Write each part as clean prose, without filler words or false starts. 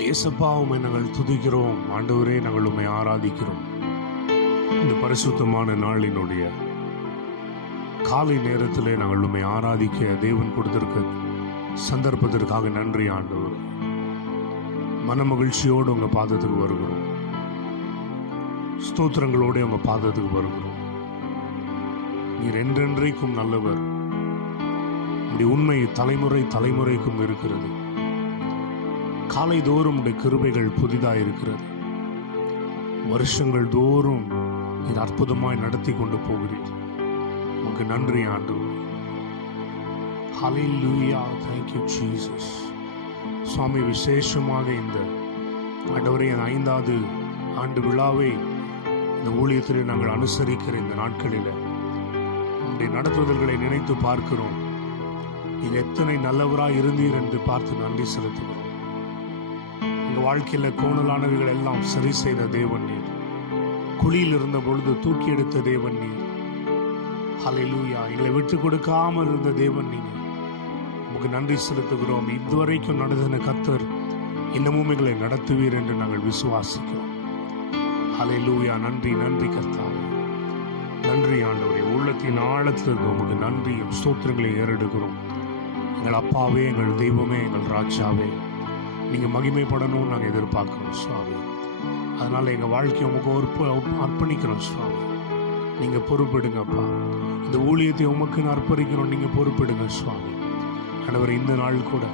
இயேசப்பா, உம்மை நாங்கள் துதிக்கிறோம். ஆண்டவரே, நாங்கள் உம்மை ஆராதிக்கிறோம். இந்த பரிசுத்தமான நாளினுடைய காலை நேரத்திலே நாங்கள் உம்மை ஆராதிக்க தேவன் கொடுத்திருக்க சந்தர்ப்பத்திற்காக நன்றி ஆண்டவர். மன மகிழ்ச்சியோடு உங்கள் பாதத்துக்கு வருகிறோம். ஸ்தோத்திரங்களோடு உங்கள் பாதத்துக்கு வருகிறோம். நீர் என்றென்றைக்கும் நல்லவர். உடைய உண்மை தலைமுறை தலைமுறைக்கும் இருக்கிறது. காலை தோறும் உடைய கிருபைகள் புதிதாக இருக்கிறது. வருஷங்கள் தோறும் நீர் அற்புதமாய் நடத்தி கொண்டு போகிறீர். உமக்கு நன்றி ஆண்டவர். ஹல்லேலூயா, thank you Jesus. சுவாமி, விசேஷமாக இந்த ஆண்டவரே 5வது ஆண்டு விழாவை இந்த ஊழியத்தில் நாங்கள் அனுசரிக்கிற இந்த நாட்களில் உங்களுடைய நடத்துதல்களை நினைத்து பார்க்கிறோம். நீர் எத்தனை நல்லவராய் இருந்தீர் என்று பார்த்து நன்றி செலுத்துகிறோம். எங்கள் வாழ்க்கையில் கோணலானவைகள் எல்லாம் சரி செய்த தேவன் நீர். குழியில் இருந்த பொழுது தூக்கி எடுத்த தேவன் நீர். ஹல்லேலூயா, எங்களை விட்டு கொடுக்காமல் இருந்த தேவன் நீங்க. உங்களுக்கு நன்றி செலுத்துகிறோம். இதுவரைக்கும் நடந்த கர்த்தர் இன்னமும் எங்களை நடத்துவீர் என்று நாங்கள் விசுவாசிக்கிறோம். ஹல்லேலூயா, நன்றி நன்றி கர்த்தாவே, நன்றி ஆண்டவரே. உள்ளத்தின் ஆழத்திலிருந்து உங்களுக்கு நன்றியும் ஸ்தோத்திரங்களை ஏறெடுக்கிறோம். எங்கள் அப்பாவே, எங்கள் தெய்வமே, எங்கள் ராஜாவே, நீங்கள் மகிமைப்படணும்னு நாங்கள் எதிர்பார்க்கிறோம் சுவாமி. அதனால் எங்கள் வாழ்க்கையை உமக்கு அர்ப்பணிக்கிறோம் சுவாமி. நீங்கள் பொறுப்பெடுங்கப்பா. இந்த ஊழியத்தை உமக்குன்னு அர்ப்பணிக்கிறோம். நீங்கள் பொறுப்பெடுங்க சுவாமி. ஆண்டவரே, இந்த நாள் கூட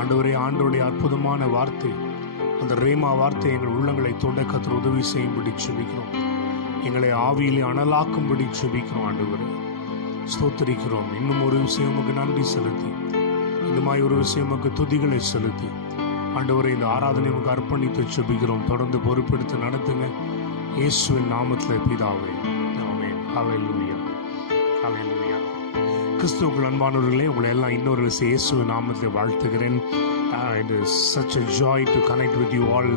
ஆண்டவரே, ஆண்டவருடைய அற்புதமான வார்த்தை, அந்த ரேமா வார்த்தை எங்கள் உள்ளங்களை தொண்ட கர்த்தர் உதவி செய்யும்படி செபிக்கிறோம். எங்களை ஆவியிலே அனலாக்கும்படி செபிக்கிறோம். ஆண்டவரே, ஸ்தோத்திரிக்கிறோம். இன்னும் ஒரு விஷயம் உமக்கு நன்றி செலுத்தி, இன்னுமாய் ஒரு விஷயம் உமக்கு துதிகளை செலுத்தி ஆண்டவரை இந்த ஆராதனை உமக்கு அர்ப்பணித்து செபிக்கிறோம். தொடர்ந்து பொறுப்பெடுத்து நடத்துங்க. இயேசுவின் நாமத்தில் பிதாவே, ஆமென். ஹல்லேலூயா, ஹல்லேலூயா. கிறிஸ்துவுக்குள் அன்பானவர்களே, உங்களை எல்லாம் இன்னொரு இயேசுவின் நாமத்தில் வாழ்த்துகிறேன். It is such a joy to connect with you all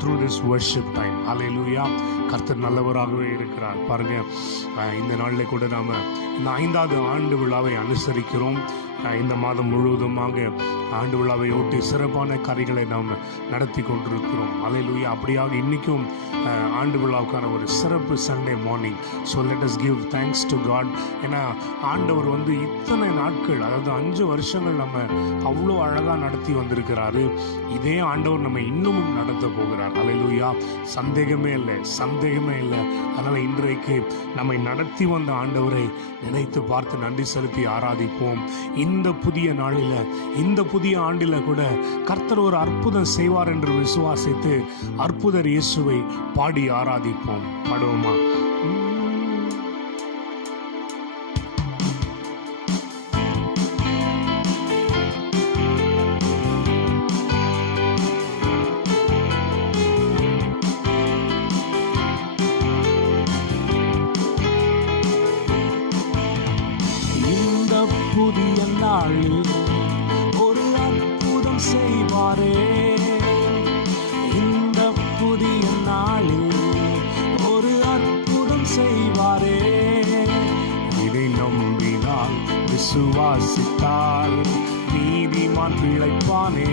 through this worship time. Hallelujah. கர்த்தர் நல்லவராகவே இருக்கிறார். பாருங்க, இந்த நாளில் கூட நாம் இந்த 5வது ஆண்டு விழாவை அனுசரிக்கிறோம். இந்த மாதம் முழுவதுமாக ஆண்டு விழாவை ஒட்டி சிறப்பான காரியங்களை நாம் நடத்தி கொண்டிருக்கிறோம். ஹல்லேலூயா. அப்படியாக இன்றைக்கும் ஆண்டு விழாவுக்கான ஒரு சிறப்பு Sunday morning. So let us give thanks to God. ஏன்னா ஆண்டவர் இத்தனை நாட்கள், அதாவது 5 வருஷங்கள் நம்ம அவ்வளோ அழகாக நடத்தி வந்திருக்கிறாரு. இதே ஆண்டவர் நம்ம இன்னமும் நடத்த போகிறார். ஹல்லேலூயா. சந்தேகமே இல்லை, சந்தேகமே இல்லை. அதனால் இன்றைக்கு நம்மை நடத்தி வந்த ஆண்டவரை நினைத்து பார்த்து நன்றி செலுத்தி ஆராதிப்போம். இந்த புதிய நாளில், இந்த புதிய ஆண்டில் கூட கர்த்தர் ஒரு அற்புதம் செய்வார் என்று விசுவாசித்து அற்புதர் இயேசுவை பாடி ஆராதிப்போம். பாடுவோமா? புதிய நாளில் ஒரு அற்புதம் செய்வாரே. இந்த புதிய நாளில் ஒரு அற்புதம் செய்வாரே. இதை நம்பினால், விசுவாசித்தால் நீதிமான் பிழைப்பானே.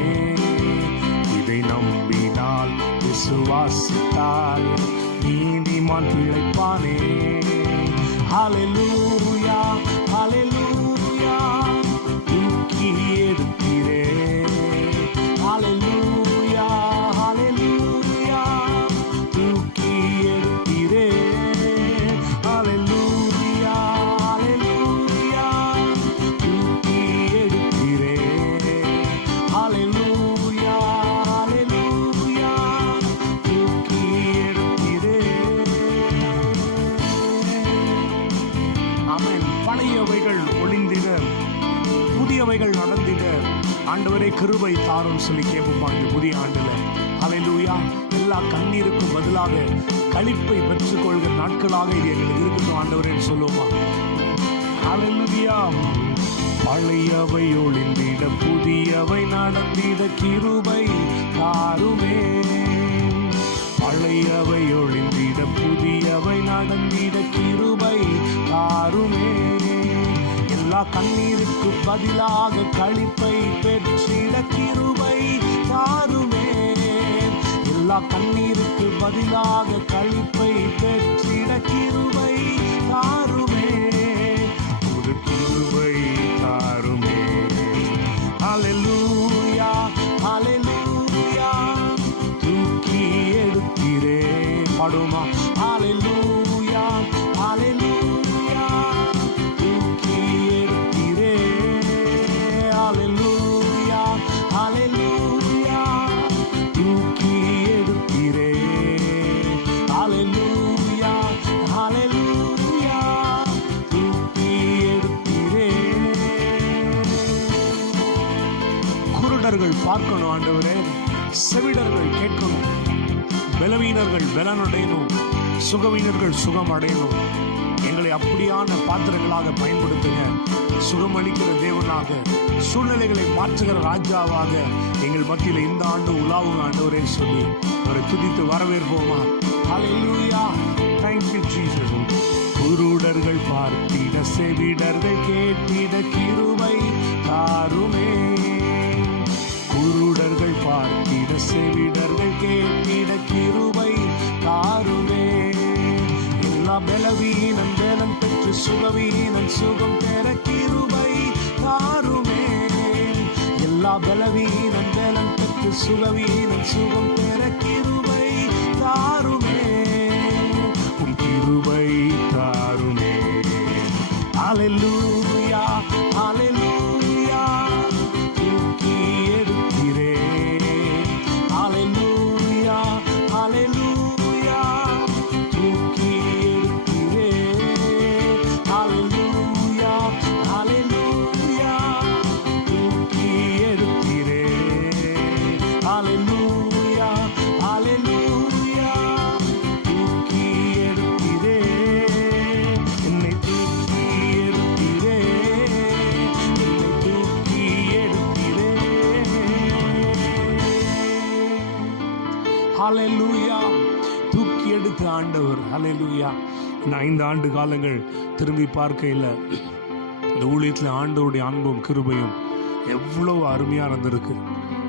இதை நம்பினால், விசுவாசித்தால் நீதிமான் பிழைப்பானே. ஹல்லேலூயா, ஹல்லேலூயா. தூக்கி எடுக்கிறே. ஹல்லேலூயா, ஹல்லேலூயா. தூக்கி எடுக்கிறே. ஹல்லேலூயா, ஹல்லேலூயா. தூக்கி எடுக்கிறே. ஹல்லேலூயா, ஹல்லேலூயா. தூக்கி எடுக்கிறே. ஆமென். பழையவைகள் ஒளிந்திட, புதியவைகள் நடந்திட ஆண்டவரே கிருபை தாரும் சொல்லி கேட்போமா இந்த புதிய ஆண்டுல. ஹல்லேலூயா. எல்லா கண்ணீருக்கும் பதிலாக களிப்பை பெற்றுக் கொள்கிற நாட்களாக இது எங்களுக்கு இருக்கட்டும் ஆண்டவரே சொல்லுவோமா? ஹல்லேலூயா. பழையவை ஒளிந்திட, புதியவை நடந்திட கிருபை தாருமே. பழையவை ஒளிந்திட, புதியவை நடந்திட கிருபை தாருமே. எல்லா கண்ணீருக்கு பதிலாக களிப்பை பெற்றிட கிருபை தாருமே. எல்லா கண்ணீருக்கு பதிலாக களிப்பை பெற்றிட கிருபை தாருமே, ஒரு கிருபை தாருமே. ஹல்லேலூயா ஹல்லேலூயா, தூக்கி எடுத்தீரே. பாடுமா? ஹல்லேலூயா ஹல்லேலூயா, தூக்கி எடுத்தீரே. ஹல்லேலூயா ஹல்லேலூயா, தூக்கி எடுத்தீரே. ஹல்லேலூயா ஹல்லேலூயா, தூக்கி எடுத்தீரே. குருடர்கள் பார்க்கணும் ஆண்டவரே, செவிடர்கள் கேட்கணும், பலவீனர்கள் பலனடையணும், சுகவீனர்கள் சுகம் அடையணும். எங்களை அப்படியான பாத்திரங்களாக பயன்படுத்துங்க. சுகமளிக்கிற தேவனாக, சூழ்நிலைகளை மாற்றுகிற ராஜாவாக எங்கள் மத்தியில் இந்த ஆண்டு உலாவுங்க ஆண்டவரே சொல்லி அவரை துதித்து வரவேற்போமா? ஹல்லேலூயா, thank you Jesus. குருடர்கள் பார்த்திட, செவிடர்கள் கேட்டிட கிருபை தாருமே. குருடர்கள் பார்த்திட, செவிடர்கள் கேட்டிட கிருபை தாருமே. எல்லா பலவீனம் பலம் பெற்று சுகவீனம் சுகம் பெற கிருபை தாருமே. எல்லா பலவீனம் பலம் பெற்று சுகவீனம் சுகம் பெற கிருபை தாருமே. உம் கிருபை தாருமே. ஹல்லேலூயா ஹல்லேலூயா, தூக்கி எடுத்தீரே. ஹல்லேலூயா ஹல்லேலூயா, தூக்கி எடுத்தீரே. ஹல்லேலூயா ஹல்லேலூயா, தூக்கி எடுத்தீரே. ஹல்லேலூயா ஹல்லேலூயா, தூக்கி எடுத்தீரே. என்னை தூக்கி எடுத்தீரே, என்னை தூக்கி எடுத்தீரே. ஹல்லேலூயா, தூக்கி எடுத்த ஆண்டவர். ஹல்லேலூயா. இந்த 5 ஆண்டு காலங்கள் திரும்பி பார்க்கையில் இந்த ஊழியத்தில் ஆண்டவருடைய அன்பும் கிருபையும் எவ்வளவு அருமையாக இருந்திருக்கு.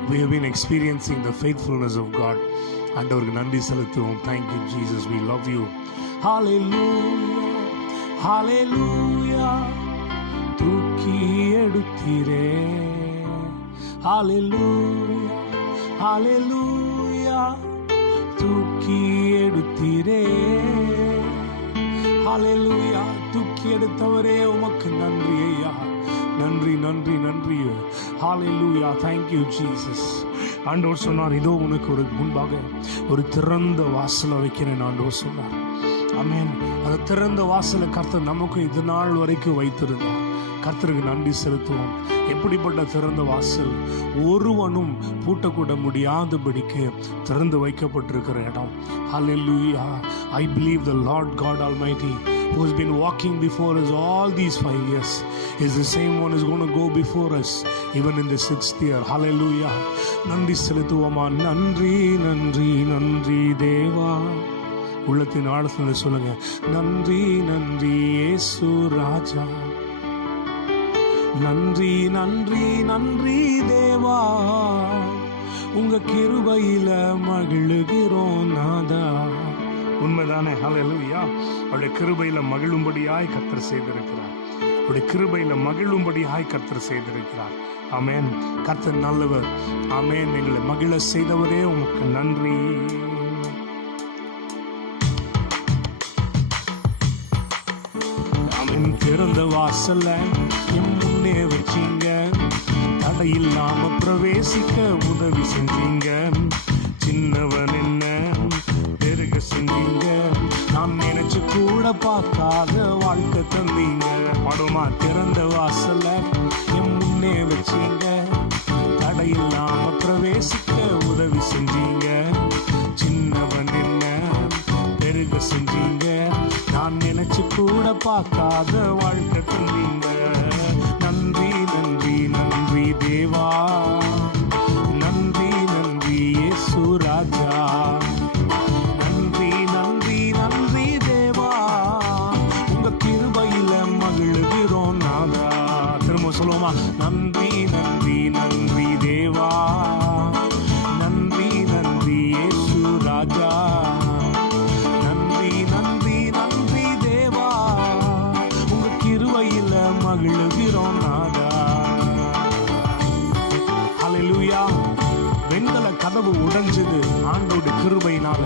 We have been experiencing the faithfulness of God. ஆண்டவருக்கு நன்றி செலுத்துவோம். Thank you Jesus, we love you. Hallelujah Hallelujah, தூக்கி எடுத்தீரே. Hallelujah Hallelujah, தூக்கி எடுத்தீரே. ஹல்லேலூயா, தூக்கி எடுத்தவரே உமக்கு நன்றி ஐயா. நன்றி நன்றி நன்றி. ஹல்லேலூயா, thank you Jesus. ஆண்டவர் சொன்னார், இதோ உனக்கு ஒரு முன்பாக ஒரு திறந்த வாசலை வைக்கிறேன் ஆண்டவர் சொன்னார். ஆமென். அந்த திறந்த வாசலை கர்த்தர் நமக்கு இது நாள் வரைக்கும் வைத்திருந்தார். கர்த்தருக்கு நன்றி செலுத்துவோம். எப்படிப்பட்ட திறந்த வாசல்! ஒருவனும் பூட்டக்கூட முடியாதபடிக்கு திறந்து வைக்கப்பட்டிருக்கிற இடம். Hallelujah. I believe the Lord God Almighty, who has been walking before us all these 5 years, is the same one is going to go before us even in the 6th year. Hallelujah. நன்றி செலுத்துவோமா? நன்றி நன்றி நன்றி தேவா. உள்ளத்தின் ஆழத்தில் சொல்லுங்க, நன்றி நன்றி இயேசு ராஜா. நன்றி நன்றி நன்றி தேவா, உங்க கிருபையில மகிழுகிறோம் நாதா. உண்மைதானே? ஹல்லேலூயா. அவருடைய கிருபையில மகிழும்படியாய் கர்த்தர் செய்திருக்கிறார். அவருடைய கிருபையில மகிழும்படியாய் கர்த்தர் செய்திருக்கிறார். ஆமென். கர்த்தர் நல்லவர். ஆமென். எங்களை மகிழ செய்தவரே உமக்கு நன்றி. திறந்த வாசல்ல என் முன்னே வச்சீங்க, தடையில்லாம பிரவேசிக்க உதவி செஞ்சீங்க. சின்னவன் என்ன பெருக செஞ்சீங்க, நான் நினைச்சு கூட பார்க்காத வாழ்க்கை தந்தீங்க. படுமா? திறந்த வாசல்ல என் முன்னே வச்சீங்க, தடையில்லாம பிரவேசிக்க உதவி செஞ்சீங்க. சின்னவன் என்ன பெருக செஞ்சீங்க, நான் நினைச்சு கூட பார்க்காத வாழ்க்கை தந்தீங்க. நன்றி நன்றி நன்றி தேவா. நன்றி நன்றி இயேசு ராஜா. நன்றி நன்றி நன்றி தேவா, உங்க கிருபையில மகிழுகிறோம் நாதா. திரும்ப சொல்லுவோமா? நன்றி நன்றி நன்றி தேவா. நன்றி நன்றி இயேசு கதவு உடைஞ்சது ஆண்டோட கிருபையினால.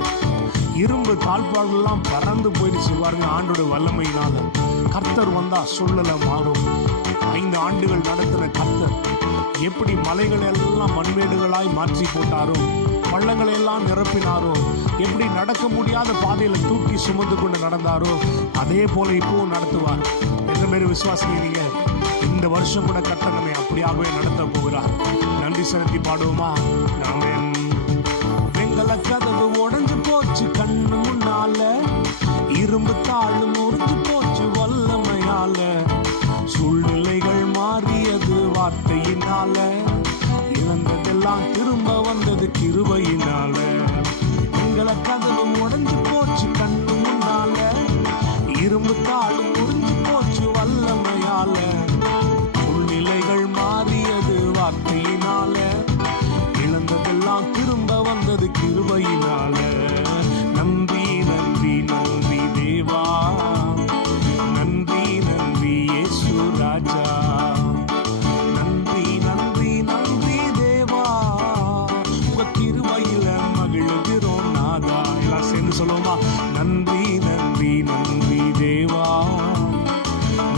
இரும்பு தாழ்பாளெல்லாம் பறந்து போயிடுச்சு பாருங்க ஆண்டோட வல்லமையினால. கர்த்தர் வந்தா சொல்லல மாறும். 5 ஆண்டுகள் நடத்தின கர்த்தர் எப்படி மலைகளை எல்லாம் மண்மேடுகளாய் மாற்றி போட்டாரோ, பள்ளங்களை எல்லாம் நிரப்பினாரோ, எப்படி நடக்க முடியாத பாதையில தூக்கி சுமந்து கொண்டு நடந்தாரோ, அதே போல இப்பவும் நடத்துவார். எத்தனை பேர் விசுவாசிக்கிறீங்க? இந்த வருஷம் கூட கர்த்தர் நம்மை அப்படியாகவே நடத்த போகிறார். நன்றி செலுத்தி பாடுவோமா? ஆமென். வெங்கல கதவு உடைஞ்சு போச்சு கண்ணு முன்னால, இரும்பு தாழ் முறிஞ்சு போச்சு வல்லமையால. சூழ்நிலைகள் மாறியது வார்த்தையினால, இழந்ததெல்லாம் திரும்ப வந்தது கிருபையினால. வெங்கல கதவு உடைஞ்சு போச்சு கண்ணு முன்னால, இரும்பு தாழ் முறிஞ்சு போச்சு வல்லமையால. சூழ்நிலைகள் மாறியது வார்த்தையினால, இழந்ததெல்லாம் திரும்ப வந்தது கிருபையினால. நன்றி நன்றி நன்றி தேவா, நன்றி நன்றி இயேசு ராஜா. நன்றி நன்றி நன்றி தேவா, உங்க கிருபையில மகிழுகிறோம் நாதா. எல்லாம் சேர்ந்து சொல்லுவோமா? நன்றி நன்றி நன்றி தேவா,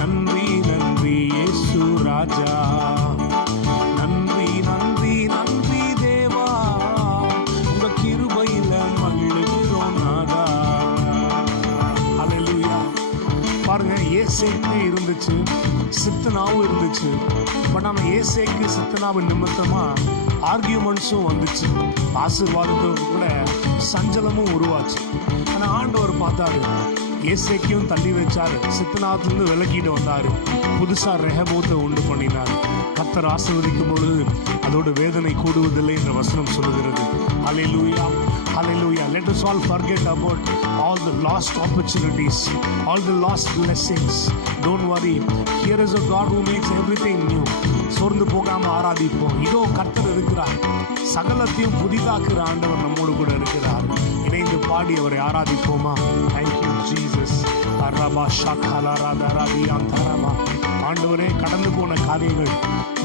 நன்றி நன்றி இயேசு ராஜா. நன்றி நன்றி நன்றி தேவா, உங்க கிருபையில மகிழுகிறோம் நாதா. ஹல்லேலூயா. பாருங்க, ஏசேக்கு இருந்துச்சு, சித்தனாவும் இருந்துச்சு. பட் ஆனா ஏசேக்கு சித்தனாவின் நிமித்தமா ஆர்கியூமெண்ட்ஸும் வந்துச்சு, ஆசீர்வாதத்துக்கு கூட சஞ்சலமும் உருவாச்சு. ஆனா ஆண்டவர் பார்த்தாரு, ஏசேக்கையும் தள்ளி வச்சாரு, சித்தனாவிலிருந்து விலக்கிட்டு வந்தாரு, புதுசா ரெஹபோத்தை உண்டு பண்ணினார். கர்த்தர் ஆசீர்வதிக்கும் பொழுது அதோட வேதனை கூடுவதில்லை என்ற வசனம் சொல்லுகிறது. ஹல்லேலூயா, ஹல்லேலூயா. Let us all forget about all the lost opportunities, all the lost blessings. Don't worry. Here is a God who makes everything new. சோர்ந்து போகாம ஆராதிப்போம். இதோ கர்த்தர் இருக்கிறார், சகலத்தையும் புதிதாக்குற ஆண்டவர் நம்மோடு கூட இருக்கிறார். இணைந்து பாடி அவரை ஆராதிப்போமா? Thank you Jesus. அரபா ஷாகாலா ராதராதி அந்தரபா. ஆண்டவரே, கடந்து போன காரியங்கள்,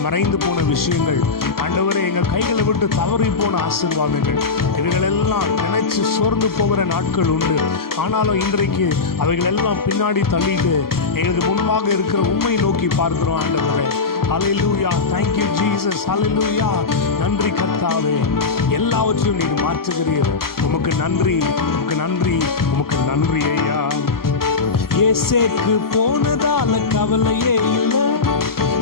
மறைந்து போன விஷயங்கள், ஆண்டவரே எங்கள் கைகளை விட்டு தவறி போன ஆசீர்வாதங்கள், இவைகளெல்லாம் நினைச்சு சோர்ந்து போகிற நாட்கள் உண்டு. ஆனாலும் இன்றைக்கு அவைகள் எல்லாம் பின்னாடி தள்ளிட்டு எங்களுக்கு முன்பாக இருக்கிற உண்மை நோக்கி பார்க்கிறோம் ஆண்டவரே. ஹல்லேலூயா. Thank you Jesus. ஹல்லேலூயா. நன்றி கர்த்தாவே, எல்லாவற்றையும் நீங்க மாற்றுகிறீர். உமக்கு நன்றி, உமக்கு நன்றி, உமக்கு நன்றி ஐயா. ஏசேக்கு போனதால கவலையே இல்ல,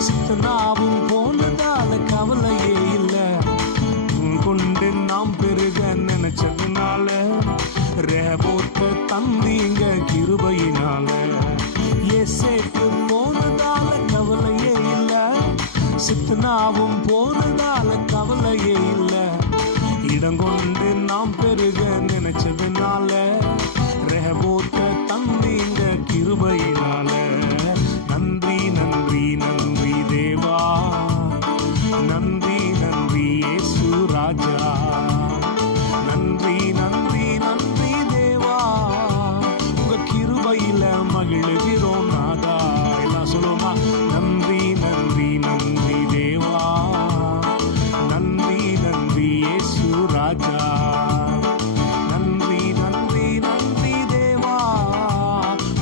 சித்தனாவும் போனதால கவலையே இல்ல. கொண்டு நாம் பெருக நினைச்சதுனால, ரெஹபோத்தை தந்தீங்க கிருபையினால. ஏசேக்கு போனதால கவலையே இல்ல, சித்தனாவும் போனதால கவலையே இல்ல. இடங்கொண்டு நாம் பெருக நினைச்சதுனால, ரெஹபோத்தை தந்தீங்க கிருபையினால. நன்றி நன்றி நன்றி தேவா, நன்றி நன்றி இயேசு ராஜா. நன்றி நன்றி நன்றி தேவா, உங்க கிருபையில மகிழுகிறோம் நாதா. எல்லாம் சொல்லுவோமா? நன்றி நன்றி நன்றி தேவா, நன்றி நன்றி இயேசு ராஜா. நன்றி நன்றி நன்றி தேவா,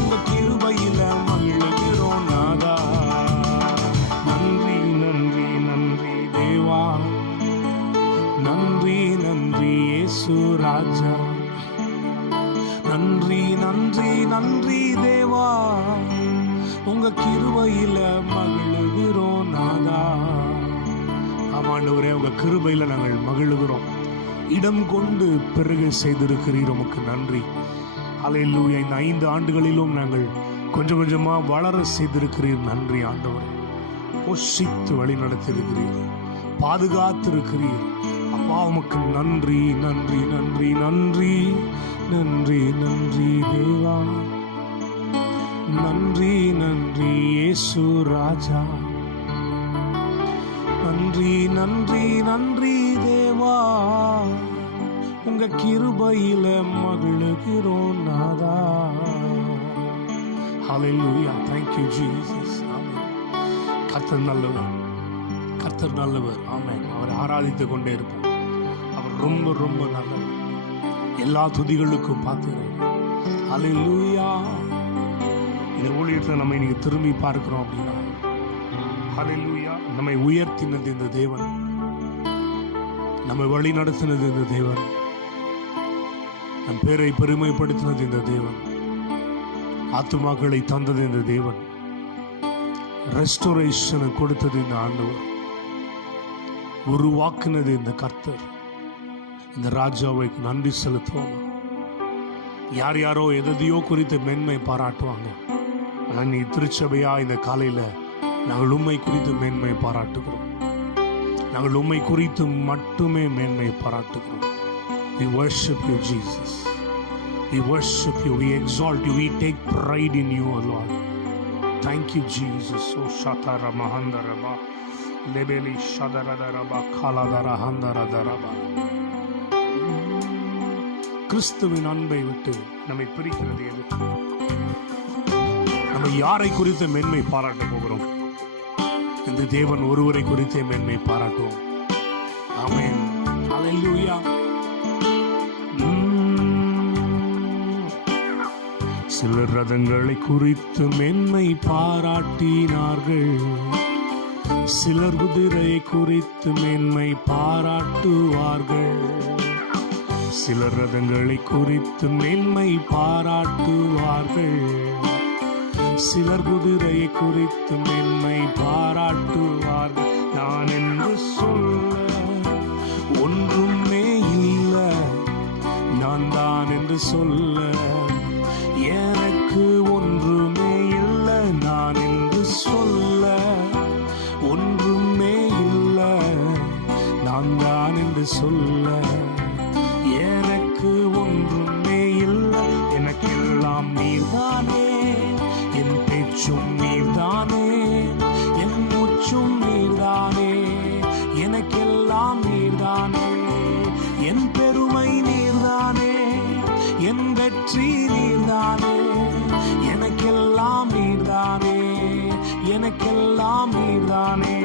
உங்க கிருபையில மகிழுகிறோம் நாதா. நன்றி நன்றி நன்றி தேவா, நன்றி நன்றி இயேசு ராஜா. நன்றி நன்றி நன்றி தேவா, உங்க கிருபையில மகிழுகிறோம் நாதா. ஆமாண்டவரே, உங்க கிருபையில நாங்கள் மகிழுகிறோம். இடம் கொண்டு பெருக செய்திருக்கிறீர், உமக்கு நன்றி. ஹல்லேலூயா. இந்த 5 ஆண்டுகளிலும் நாங்கள் கொஞ்சம் கொஞ்சமா வளர செய்திருக்கிறீர். நன்றி ஆண்டவரே. போஷித்து வழி நடத்திருக்கிறீர், பாதுகாத்திருக்கிறீர். அப்பா, உமக்கு நன்றி நன்றி நன்றி நன்றி நன்றி நன்றி தேவா. நன்றி நன்றி இயேசு ராஜா. நன்றி நன்றி நன்றி தேவா, உங்க கிருபையில மகிழுகிறோம் நாதா. ஹல்லேலூயா. Thank you Jesus. ஆமென். கர்த்தர் நல்லவர், கர்த்தர் நல்லவர். ஆமென். அவரை ஆராதித்துக் கொண்டே இருப்போம். அவர் ரொம்ப ரொம்ப நல்லது. எல்லா துதிகளுக்கும் பாத்திரம். ஹல்லேலூயா. இந்த ஊழியத்தில் நம்ம இன்னைக்கு திரும்பி பார்க்கிறோம் அப்படின்னா, ஹல்லேலூயா, நம்மை உயர்த்தினது இந்த தேவன், நம்மை வழி நடத்தினது இந்த தேவன், நம் பேரை பெருமைப்படுத்தினது இந்த தேவன், ஆத்துமாக்களை தந்தது இந்த தேவன், ரெஸ்டோரேஷனை கொடுத்தது இந்த ஆண்டவர், உருவாக்குனது இந்த கர்த்தர். இந்த ராஜாவைக்கு நன்றி செலுத்துவோம். யார் யாரோ எதையோ குறித்து மேன்மை பாராட்டுவாங்க. ஆனால் நீ திருச்சபையா இந்த காலையில் நாங்கள் உண்மை குறித்து மேன்மை பாராட்டுகிறோம். நாங்கள் உண்மை குறித்து மட்டுமே மேன்மை பாராட்டுகிறோம். We worship you, Jesus. We worship you. We exalt you. We take pride in you, Lord. Thank you, Jesus. Oh, Shatara Mahandaraba, Lebeli Shadaradaba, Kaladara Handaradaba. கிறிஸ்துவின் அன்பை விட்டு நம்மை பிரிக்கிறது எது? நம்ம யாரை குறித்த மேன்மை பாராட்ட போகிறோம்? இந்த தேவன் ஒருவரை குறித்தே மேன்மை பாராட்டுவோம். ஆமென். ஹல்லேலூயா. சிலர் ரதங்களை குறித்து மேன்மை பாராட்டினார்கள், சிலர் குதிரையை குறித்து மேன்மை பாராட்டுவார்கள். சிலர் ரதங்களை குறித்து மேன்மை பாராட்டுவார்கள், சிலர் குதிரையை குறித்து மேன்மை பாராட்டுவார்கள். நான் என்று சொல்ல ஒன்றுமே இல்லை, நான் தான் என்று சொல்ல எனக்கு ஒன்றுமே இல்லை. நான் என்று சொல்ல ஒன்றுமே இல்லை, நான் தான் என்று சொல்ல எனக்கு ஒன்றுமே இல்லை. எனக்கெல்லாம் நீர்தானே, என் பேச்சும் நீர்தானே, என் மூச்சும் நீர்தானே. எனக்கெல்லாம் நீர்தானே, என் பெருமை நீர்தானே, என் வெற்றி நீர்தானே. எனக்கெல்லாம் நீர்தானே, எனக்கெல்லாம் நீர்தானே,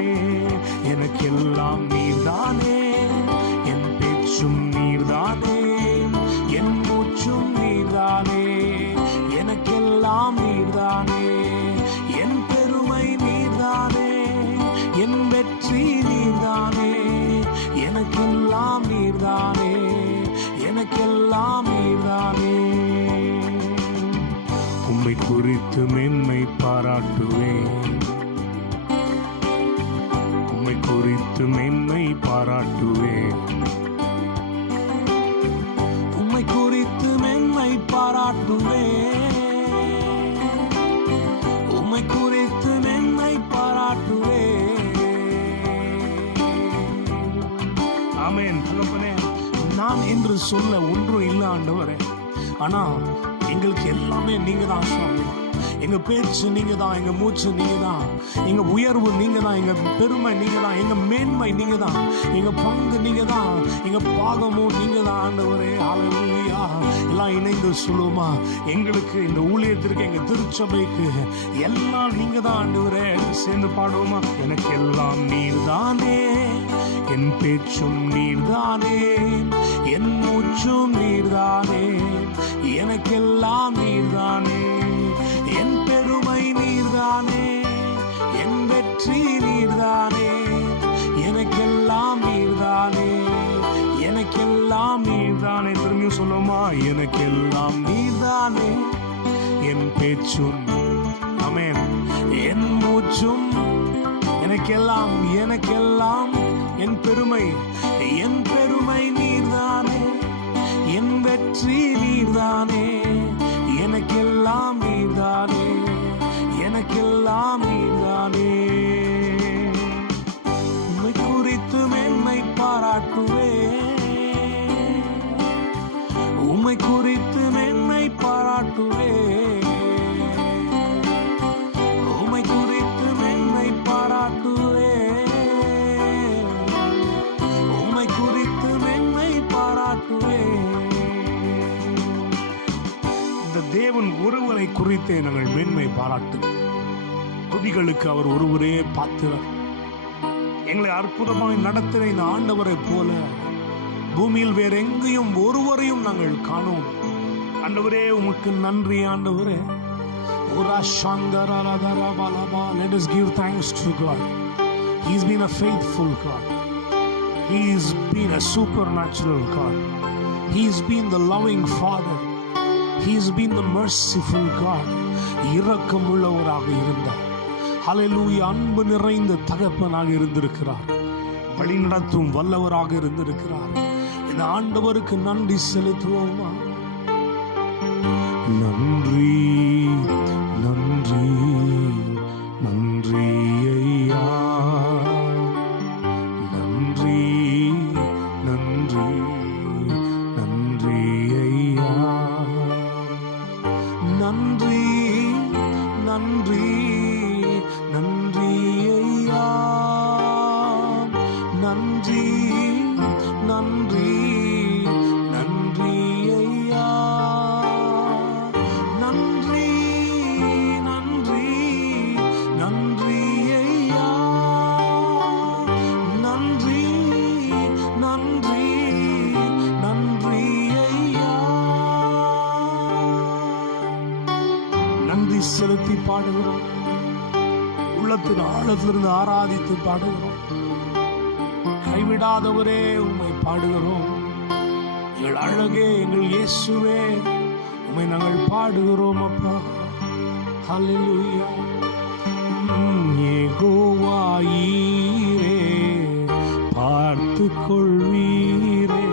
எனக்கெல்லாம் நீர்தானே. என் பேச்சும் நீர்தானே, என் மூச்சும் நீர்தானே. எனக்கெல்லாம் நீர்தானே, என் பெருமை நீர்தானே, என் வெற்றி நீர்தானே. எனக்கெல்லாம் நீர்தானே, எனக்கெல்லாம் நீர்தானே. உம்மை குறித்து மேன்மை பாராட்டுவேன், உம்மை குறித்து மேன்மை பாராட்டுவேன், உம்மை குறித்து மேன்மை பாராட்டுவேன், உம்மை குறித்து மேன்மை பாராட்டுவேன். ஆமென். தகப்பனே, நான் என்று சொல்ல ஒன்றும் இல்லை ஆண்டவரே. ஆனா எங்களுக்கு எல்லாமே நீங்க தான் சுவாமி. எங்க பேச்சு நீங்க தான், எங்க மூச்சு நீங்க தான், எங்க உயர்வு நீங்க தான், எங்க பெருமை நீங்க தான், எங்க மேன்மை நீங்க தான், எங்க பங்கு நீங்க தான், எங்க பாகமும் நீங்க தான் ஆண்டவரே. ஹல்லேலூயா. எல்லாம் இணைந்து சொல்லுமா, எங்களுக்கு இந்த ஊழியத்திற்கு, எங்க திருச்சபைக்கு எல்லாம் நீங்க தான் ஆண்டவரே. சேர்ந்து பாடுவோமா? எனக்கு எல்லாம் நீர்தானே, என் பேச்சும் நீர்தானே, என் மூச்சும் நீர்தானே. எனக்கெல்லாம் நீர்தானே, என் பெருமை நீர்தானே, என் வெற்றி நீர்தானே. எனக்கெல்லாம் நீர்தானே, எனக்கெல்லாம் நீர்தானே. திரும்பியும் சொல்லுமா? எனக்கெல்லாம் நீர்தானே, என் பேச்சும், ஆமென், என் மூச்சும். எனக்கெல்லாம், எனக்கெல்லாம், என் பெருமை, என் பெருமை நீர்தானே, என் வெற்றி நீர்தானே. எனக்கெல்லாம் நீர்தானே, எனக்கெல்லாம் நீர்தானே. உம்மை குறித்து மேன்மை பாராட்டுவேன், உம்மை குறித்து மேன்மை பாராட்டுவேன், உம்மை குறித்து மேன்மை பாராட்டுவேன், உம்மை குறித்து மேன்மை பாராட்டுவேன். இந்த தேவன் ஒருவரை குறித்தே நாங்கள் மேன்மை பாராட்டு. துதிகளுக்கு அவர் ஒருவரே பாத்திரர். எங்களை அற்புதமாய் நடத்தின இந்த ஆண்டவரை போல பூமியில் வேற எங்கேயும் ஒருவரையும் நாங்கள் காணோம். ஆண்டவரே உமக்கு நன்றி ஆண்டவரே. Let us give thanks to God. He's been a faithful God. He's been a supernatural God. He's been the loving Father. He's been the merciful God. இரக்கமுள்ளவராக இருந்தார். ஹல்லேலூயா. அன்பு நிறைந்த தகப்பனாக இருந்திருக்கிறார். வழிநடத்தும் வல்லவராக இருந்திருக்கிறார். இந்த ஆண்டவருக்கு நன்றி செலுத்துவோமா? நன்றி நன்றி நன்றி ஐயா, நன்றி நன்றி நன்றி ஐயா, நன்றி நன்றி நன்றி ஐயா, நன்றி நன்றி நன்றி ஐயா, நன்றி நன்றி நன்றி ஐயா, நன்றி நன்றி நன்றி ஐயா. நன்றி செலுத்தி பாடுகிறோம். உள்ளத்தின் ஆழத்திலிருந்து ஆராதித்து பாடுகிறோம். கைவிடாதவரே உம்மை பாடுகிறோம். எங்கள் அழகே, எங்கள் இயேசுவே, உம்மை நாங்கள் பாடுகிறோம் அப்பா. ஹல்லேலூயா. யெகோவா ஈரே, பார்த்து கொள்வீரே.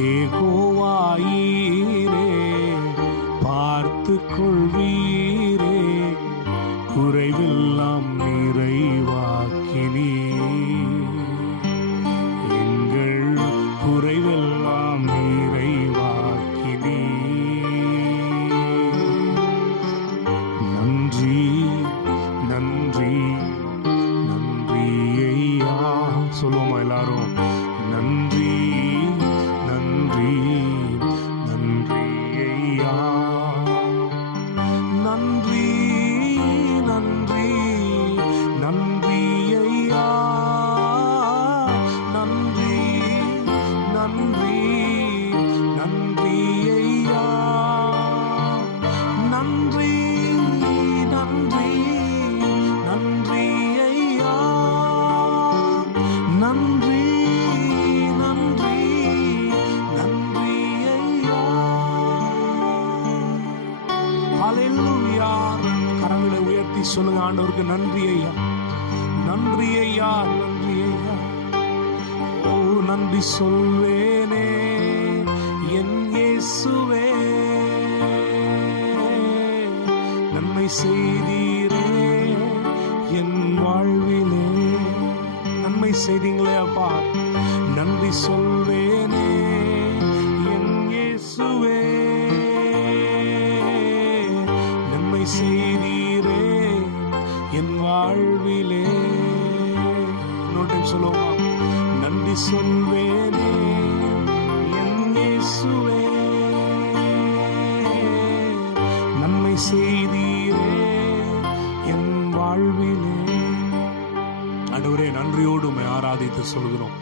யெகோவா ஈரே, பார்த்து கொள்வீரே. குறைவெல்லாம் நிறைவாக்கினீ. எங்கள் குறைவெல்லாம் நிறைவாக்கினீ. நன்றி நன்றி நன்றி ஐயா. சொல்லுவோமா எல்லாரும்? நன்றி நன்றி நன்றி ஐயா, நன்றி நன்றி நன்றி ஐயா, நன்றி நன்றி நன்றி ஐயா, நன்றி நன்றி நன்றி ஐயா, நன்றி நன்றி நன்றி ஐயா. ஹல்லேலூயா. கரங்களை உயர்த்தி சொல்லுங்க, ஆண்டவருக்கு நன்றி ஐயா, நன்றி ஐயா, நன்றி ஐயா. ஓ நன்றி சொல்வேனே என் இயேசுவே, நன்மை செய்தீரே என் வாழ்விலே. நன்மை செய்தீங்களே அப்பா, நன்றி சொல்வேனே என் இயேசுவே, நன்மை செய்தீரே என் வாழ்விலே. இன்னொரு டைம் சொல்லுவோமா? நன்றி சொல்வேனே என் இயேசுவே, நன்மை செய்தீரே என் வாழ்விலே. ஆண்டவரே, நன்றியோடு உம்மை ஆராதித்து சொல்கிறோம்.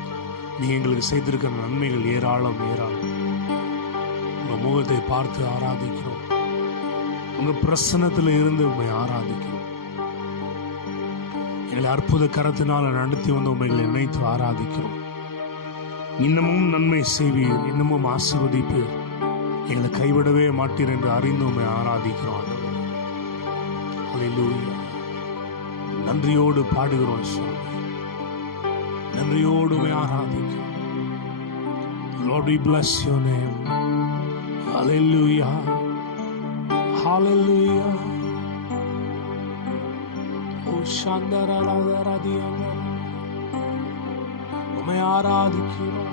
நீ எங்களுக்கு செய்திருக்கிற நன்மைகள் ஏராளம் ஏராளம். உங்க முகத்தை பார்த்து ஆராதிக்கிறோம். உங்க பிரசன்னத்தில் இருந்து உண்மை ஆராதிக்கிறோம். எங்களை அற்புத கரத்தினால் நடத்தி வந்து உண்மைகளை நினைத்து ஆராதிக்கிறோம். இன்னமும் நன்மை செய்வீர், இன்னமும் ஆசீர்வதிப்பீர், எங்களை கைவிடவே மாட்டீர் என்று அறிந்து உண்மை ஆராதிக்கிறோம். ஹல்லேலூயா. நன்றியோடு பாடுகிறோம் சுவாமி, நன்றியோடு உம்மை ஆராதிக்கிறோம். Lord, we bless your name. Hallelujah. Hallelujah. Oh Shandara Radiyanga. உம்மை ஆராதிக்கிறோம்.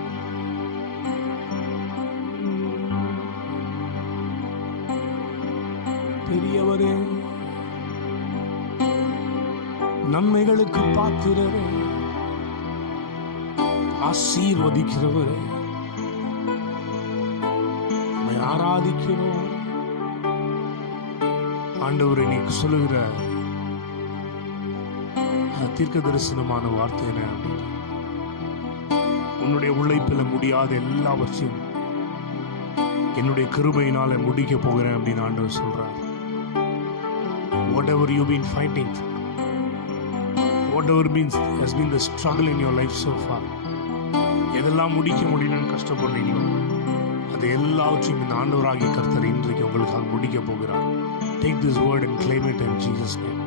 பெரியவரே, நன்மைகளுக்கு பாத்திரரே, ஆசீர்வதிக்கிறவரே, உம்மை ஆராதிக்கிறோம். ஆண்டவரே, நீ சொல்லுகிற தீர்க்க தரிசனமான வார்த்தை என்ன? உன்னுடைய உழைப்பில் முடியாத எல்லாவற்றையும் என்னுடைய கிருபையினால முடிக்க போகிறேன் அப்படின்னு ஆண்டவர் சொல்றார். Whatever you've been fighting for, whatever has been the struggle in your life so far, எதெல்லாம் முடிக்க முடியலன்னு கஷ்டப்படுறீங்களோ அது எல்லாவற்றையும் இந்த ஆண்டவராகிய கர்த்தர் இன்றைக்கு உங்களுக்காக முடிக்க போகிறார். Take this word and claim it in Jesus' name.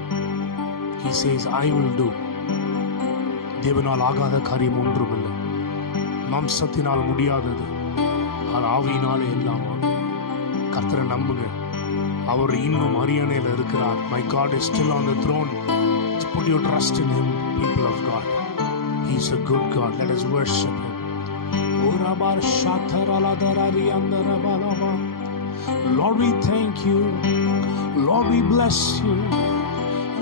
He says, I will do. தேவனால் ஆகாத காரியம் ஒன்றுமில்லை. மாம்சத்தினால் முடியாதது அது ஆவியினாலே எல்லாம் கர்த்தரை நம்புங்க. அவர் இன்னும் அரியணையில் இருக்கிறார். My God is still on the throne. Put your trust in Him, people of God. He is a good God. Let us worship Him. Lord, we thank you. Lord, we bless you.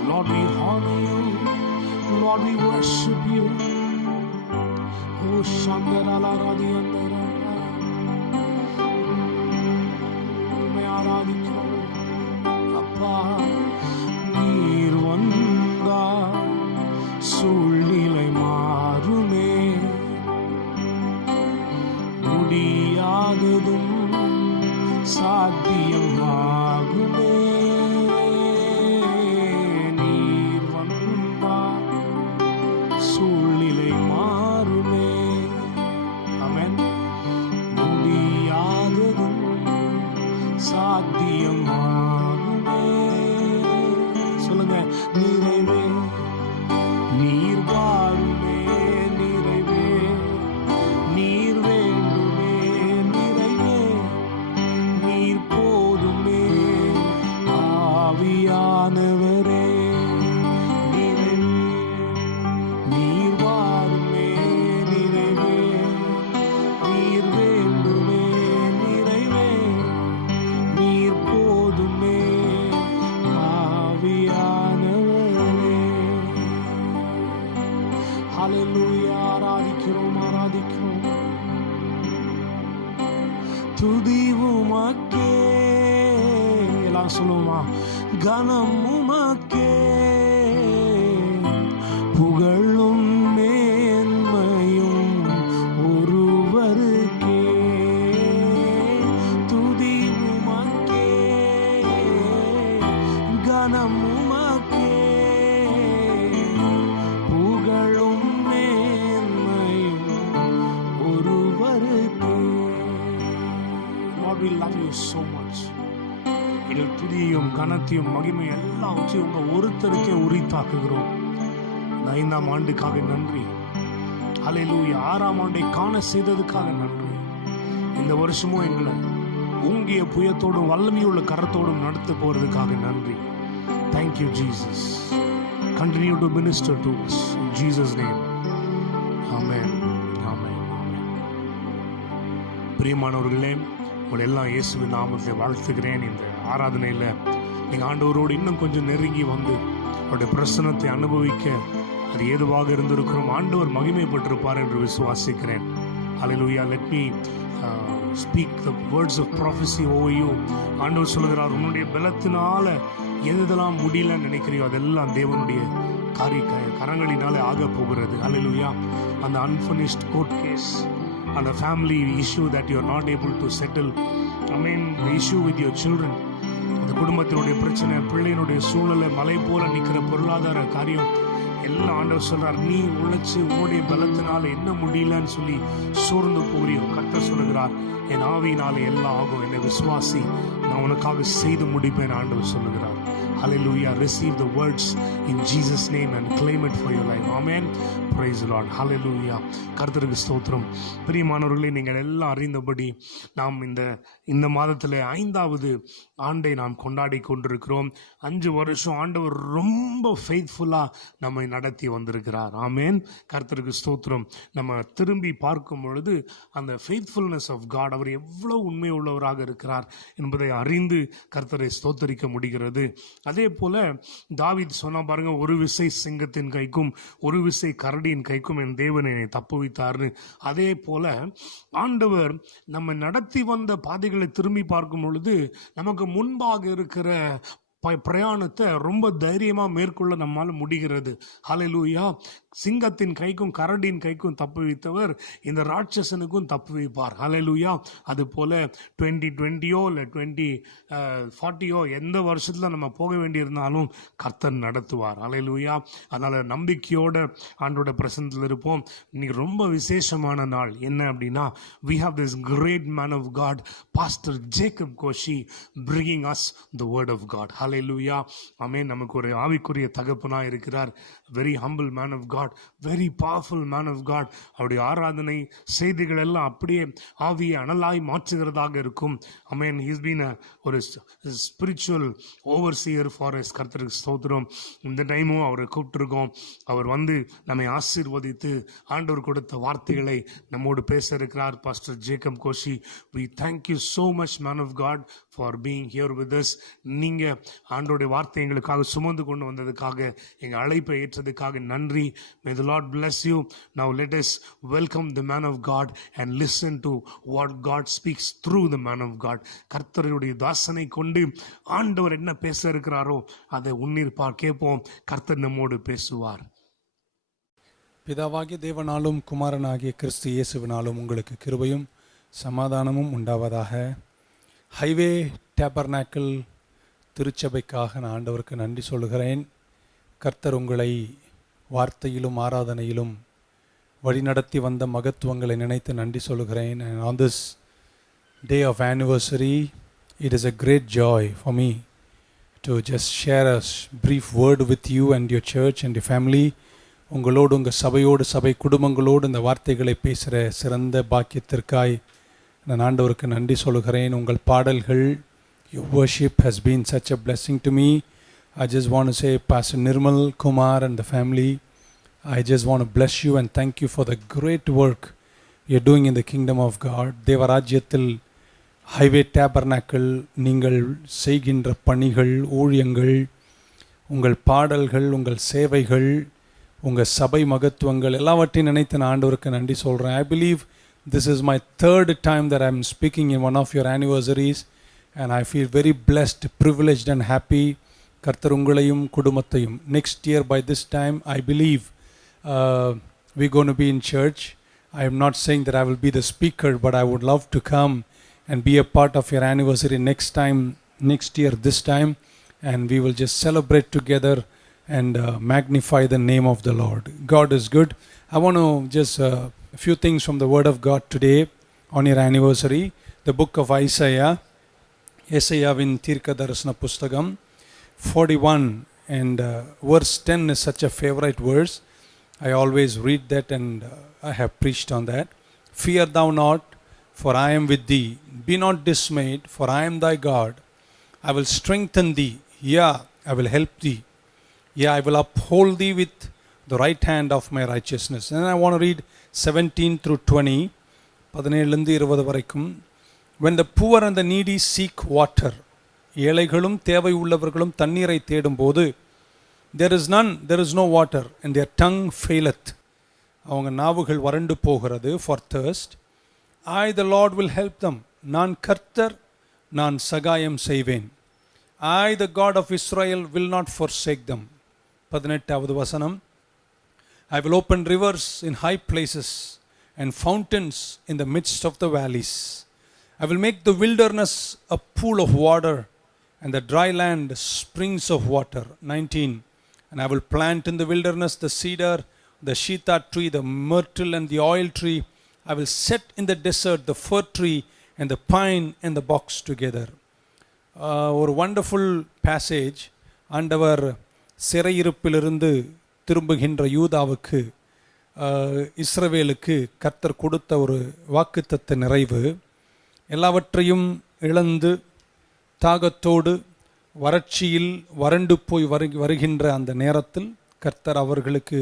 Lord, we honor you. Lord, we worship you. Oh, Shandarala Radiyandara. मैं आराधिக்கிறோம் அப்பா. நீர் வந்தா சூழ்நிலை மாறுமே, முடியாததும் சாத்தியமாகுமே. நீர் வந்தா சூழ்நிலை மாறுமே. ஆமென். முடியாததும் சாத்தியமாகுமே. சொல்லுங்க, நிறைவே நீர் வாருமே, நிறைவே நீர் வேண்டுமே, நிறைவே நீர் போதுமே, ஆவியானவரே நிறைவே நீர் வாருமே, நிறைவே நீர் வேண்டுமே, நிறைவே நீர் போதுமே, ஆவியானவரே. ஹல்லேலூயா. ஆராதிக்கிறோம், ஆராதிக்கிறோம். துதி உமக்கே, எல்லாம் சொல்லுமா, கனம் உமக்கே, புகழும் மேன்மையும் ஒருவருக்கே. துதி உமக்கே, கனம் உமக்கே, புகழும் மேன்மையும் ஒருவருக்கே. Lord, we love you so much. எங்கள் துதியையும் கனத்தையும் மகிமை எல்லாவற்றையும் உங்க ஒருத்தருக்கே உரித்தாக்குகிறோம். இந்த 5ஆம் ஆண்டுக்காக நன்றி. ஹல்லேலூயா. 6ஆம் ஆண்டை காண செய்ததுக்காக நன்றி. இந்த வருஷமும் எங்களை ஓங்கிய புயத்தோடும் வல்லமையுள்ள கரத்தோடும் நடத்த போறதுக்காக நன்றி. Thank you, Jesus. Continue to minister to us in Jesus' name. Amen. Amen. Amen. பிரியமானவர்களே, உங்களை எல்லாம் இயேசுவின் நாமத்தில் வாழ்த்துகிறேன். இந்த ஆராதனையில் நீங்கள் ஆண்டவரோடு இன்னும் கொஞ்சம் நெருங்கி வந்து அவருடைய பிரசன்னத்தை அனுபவிக்க அது ஏதுவாக இருந்திருக்கிறோம். ஆண்டவர் மகிமைப்பட்டிருப்பார் என்று விசுவாசிக்கிறேன். Hallelujah. Let me speak the words of prophecy over you. ஆண்டவர் சொல்லுகிறார், உன்னுடைய பலத்தினால எதெல்லாம் முடியலன்னு நினைக்கிறியோ அதெல்லாம் தேவனுடைய கரங்களினாலே ஆக போகிறது. ஹல்லேலூயா. அந்த அன்ஃபினிஷ்ட் கோர்ட் கேஸ், அந்த family issue that you are not able to settle, I mean the issue with your children, அந்த குடும்பத்தினுடைய பிரச்சனை, பிள்ளையினுடைய சூழலை, மலை போல நிற்கிற பொருளாதார காரியம் எல்லாம் ஆண்டவர் சொல்றார், நீ உழைச்சு உன்னுடைய பலத்தினால என்ன முடியலன்னு சொல்லி சோர்ந்து போகிறியோ, கர்த்தர் சொல்லுகிறார், என் ஆவியினாலே எல்லாம் ஆகும், என்னை விசுவாசி, நான் உனக்காக செய்து முடிப்பேன் ஆண்டவர் சொல்லுகிறார். Hallelujah. Receive the words in Jesus' name and claim it for your life. Amen. Praise the Lord. Hallelujah. கர்த்தருக்கு ஸ்தோத்திரம். பிரியமானவர்களே, நீங்கள் எல்லாம் அறிந்தபடி நாம் இந்த மாதத்தில் 5வது ஆண்டை நாம் கொண்டாடி கொண்டிருக்கிறோம். 5 வருஷம் ஆண்டவர் ரொம்ப ஃபெய்த்ஃபுல்லாக நம்மை நடத்தி வந்திருக்கிறார். ஆமேன். கர்த்தருக்கு ஸ்தோத்திரம். நம்ம திரும்பி பார்க்கும் பொழுது அந்த ஃபெய்த்ஃபுல்னஸ் ஆஃப் காட், அவர் எவ்வளோ உண்மை உள்ளவராக இருக்கிறார் என்பதை அறிந்து கர்த்தரை ஸ்தோத்தரிக்க முடிகிறது. அதே போல தாவீது சொன்னா பாருங்க, ஒரு விசை சிங்கத்தின் கைக்கும் ஒரு விசை கரடியின் கைக்கும் என் தேவன் என்னை தப்புவித்தார்னு. அதே போல ஆண்டவர் நம்ம நடத்தி வந்த பாதைகளை திரும்பி பார்க்கும் பொழுது நமக்கு முன்பாக இருக்கிற பிரயாணத்தை ரொம்ப தைரியமாக மேற்கொள்ள நம்மால் முடிகிறது. ஹல்லேலூயா. சிங்கத்தின் கைக்கும் கரடியின் கைக்கும் தப்பு வைத்தவர் இந்த ராட்சசனுக்கும் தப்பு வைப்பார். ஹல்லேலூயா. அது போல 2020 இல்லை 2040 எந்த வருஷத்தில் நம்ம போக வேண்டியிருந்தாலும் கர்த்தர் நடத்துவார். ஹல்லேலூயா. அதனால் நம்பிக்கையோட ஆண்டோட பிரசன்னத்தில் இருப்போம். இன்னைக்கு ரொம்ப விசேஷமான நாள். என்ன அப்படின்னா, we have this great man of God, Pastor Jacob Koshi, bringing us the word of God. Hallelujah. Amen. நமக்கு ஒரு ஆவிக்குரிய தகப்பனாக இருக்கிறார். Very humble man of God, very powerful man of God. அவருடைய ஆராதனை செய்திகள் எல்லாம் அப்படியே ஆவியை அனலாய் மாற்றுகிறதாக இருக்கும். Amen. He's been ஒரு spiritual overseer for us. கர்த்தருக்கு ஸ்தோத்திரம். இந்த டைமும் அவரை கூப்பிட்டுருக்கோம். அவர் வந்து நம்மை ஆசீர்வதித்து ஆண்டவர் கொடுத்த வார்த்தைகளை நம்மோடு பேச இருக்கிறார். Pastor Jacob Koshy, we thank you so much man of God for being here with us. நீங்கள் ஆண்டோடைய வார்த்தை எங்களுக்காக சுமந்து கொண்டு வந்ததுக்காக, எங்கள் அழைப்பை ஏற்றதுக்காக நன்றி. May the Lord bless you. Now let us welcome the man of God and listen to what God speaks through the man of God. கர்த்தருடைய தாசனை கொண்டு ஆண்டவர் என்ன பேச இருக்கிறாரோ அதை உன்னிருப்பார் கேட்போம். கர்த்தர் நம்மோடு பேசுவார். பிதாவாகிய தேவனாலும் குமாரனாகிய கிறிஸ்து இயேசுவினாலும் உங்களுக்கு கிருபையும் சமாதானமும் உண்டாவதாக. ஹைவே டேபர்நாக்கிள் திருச்சபைக்காக நான் ஆண்டவருக்கு நன்றி சொல்கிறேன். கர்த்தர் உங்களை வார்த்தையிலும் ஆராதனையிலும் வழிநடத்தி வந்த மகத்துவங்களை நினைத்து நன்றி சொல்கிறேன். And on this day of anniversary, it is a great joy for me to just share a brief word with you and your church and your family. உங்களோடு, உங்கள் சபையோடு, சபை குடும்பங்களோடு இந்த வார்த்தைகளை பேசுகிற சிறந்த பாக்கியத்திற்காய் நான் ஆண்டவருக்கு நன்றி சொல்கிறேன். உங்கள் பாடல்கள், your worship has been such a blessing to me. I just want to say, Pastor Nirmal Kumar and the family, I just want to bless you and thank you for the great work you're doing in the kingdom of God. தேவராஜ்யத்தில் Highway Tabernacle நீங்கள் செய்கின்ற பணிகள், ஊழியங்கள், உங்கள் பாடல்கள், உங்கள் சேவைகள், உங்கள் சபை மகத்துவங்கள் எல்லாவற்றையும் நினைத்து நான் ஆண்டவருக்கு நன்றி சொல்கிறேன். I believe this is my third time that I'm speaking in one of your anniversaries and I feel very blessed, privileged and happy. கர்த்தர் உங்களையும் குடும்பத்தையும் next year by this time I believe we're going to be in church. I am not saying that I will be the speaker, but I would love to come and be a part of your anniversary next year this time, and we will just celebrate together and magnify the name of the Lord. God is good. I want to just a few things from the word of God today on your anniversary. The book of Isaiah, Isaiahவின் தீர்க்க தரிசன புஸ்தகம் 41 and verse 10 is such a favorite verse. I always read that and I have preached on that. Fear thou not, for I am with thee. Be not dismayed, for I am thy God. I will strengthen thee. Yeah, I will help thee. Yeah, I will uphold thee with the right hand of my righteousness. And I want to read 17 through 20. 17 20 வரைக்கும். When the poor and the needy seek water, ஏழைகளும் தேவை உள்ளவர்களும் தண்ணீரை தேடும்போது, there is none, there is no water, and their tongue faileth. அவங்க நாவுகள் வறண்டு போகிறது, for thirst. I the Lord will help them. நான் கர்த்தர், நான் சகாயம் செய்வேன். I the God of Israel will not forsake them. 18வது வசனம். I will open rivers in high places and fountains in the midst of the valleys. I will make the wilderness a pool of water and the dry land springs of water. 19. And I will plant in the wilderness the cedar, the shita tree, the myrtle and the oil tree. I will set in the desert the fir tree and the pine and the box together. ஒரு wonderful passage. ஆண்டவர் சிறையிருப்பிலிருந்து திரும்புகின்ற யூதாவுக்கு, இஸ்ரவேலுக்கு கர்த்தர் கொடுத்த ஒரு வாக்குத்தத்த நிறைவு. எல்லாவற்றையும் இழந்து தாகத்தோடு வறட்சியில் வறண்டு போய் வருகின்ற அந்த நேரத்தில் கர்த்தர் அவர்களுக்கு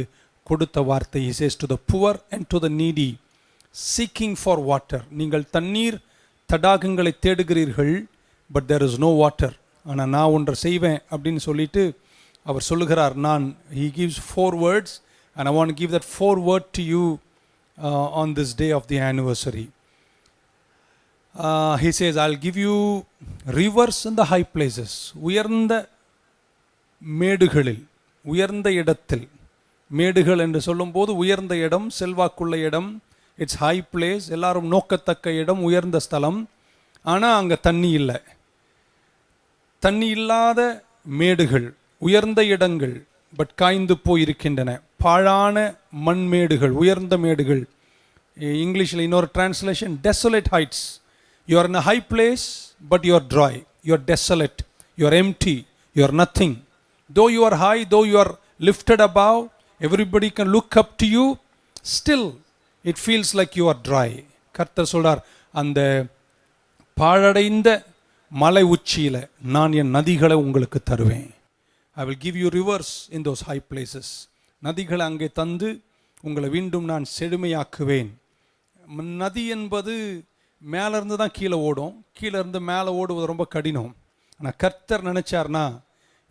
கொடுத்த வார்த்தை, he says to the poor and to the needy seeking for water. நீங்கள் தண்ணீர் தடாகங்களை தேடுகிறீர்கள், but there is no water. ஆனால் நான் ஒன்றை செய்வேன் அப்படின்னு சொல்லிட்டு அவர் சொல்லுகிறார். he gives 4 words and I want to give that 4 word to you on this day of the anniversary. He says, I'll give you rivers in the high places. உயர்ந்த மேடுகளில், உயர்ந்த இடத்தில். மேடுகள் என்று சொல்லும்போது உயர்ந்த இடம், செல்வாக்குள்ள இடம், இட்ஸ் ஹை பிளேஸ், எல்லாரும் நோக்கத்தக்க இடம், உயர்ந்த ஸ்தலம். ஆனால் அங்கே தண்ணி இல்லை. தண்ணி இல்லாத மேடுகள், உயர்ந்த இடங்கள், பட் காய்ந்து போயிருக்கின்றன. பாழான மண்மேடுகள், உயர்ந்த மேடுகள். இங்கிலீஷில் இன்னொரு translation, desolate heights. You are in a high place but you are dry, you are desolate, you are empty, you are nothing. Though you are high, though you are lifted above, everybody can look up to you, still it feels like you are dry. கர்த்தர் சொல்றார், அந்த பாழடைந்த மலை உச்சியில நான் என் நதிகளை உங்களுக்கு தருவேன். I will give you rivers in those high places. நதிகளை அங்கே தந்து உங்களை மீண்டும் நான் செழுமையாக்குவேன். நதி என்பது மேலே இருந்து தான் கீழே ஓடும், கீழே இருந்து மேலே ஓடுவது ரொம்ப கடினம். ஆனால் கர்த்தர் நினைச்சார்னா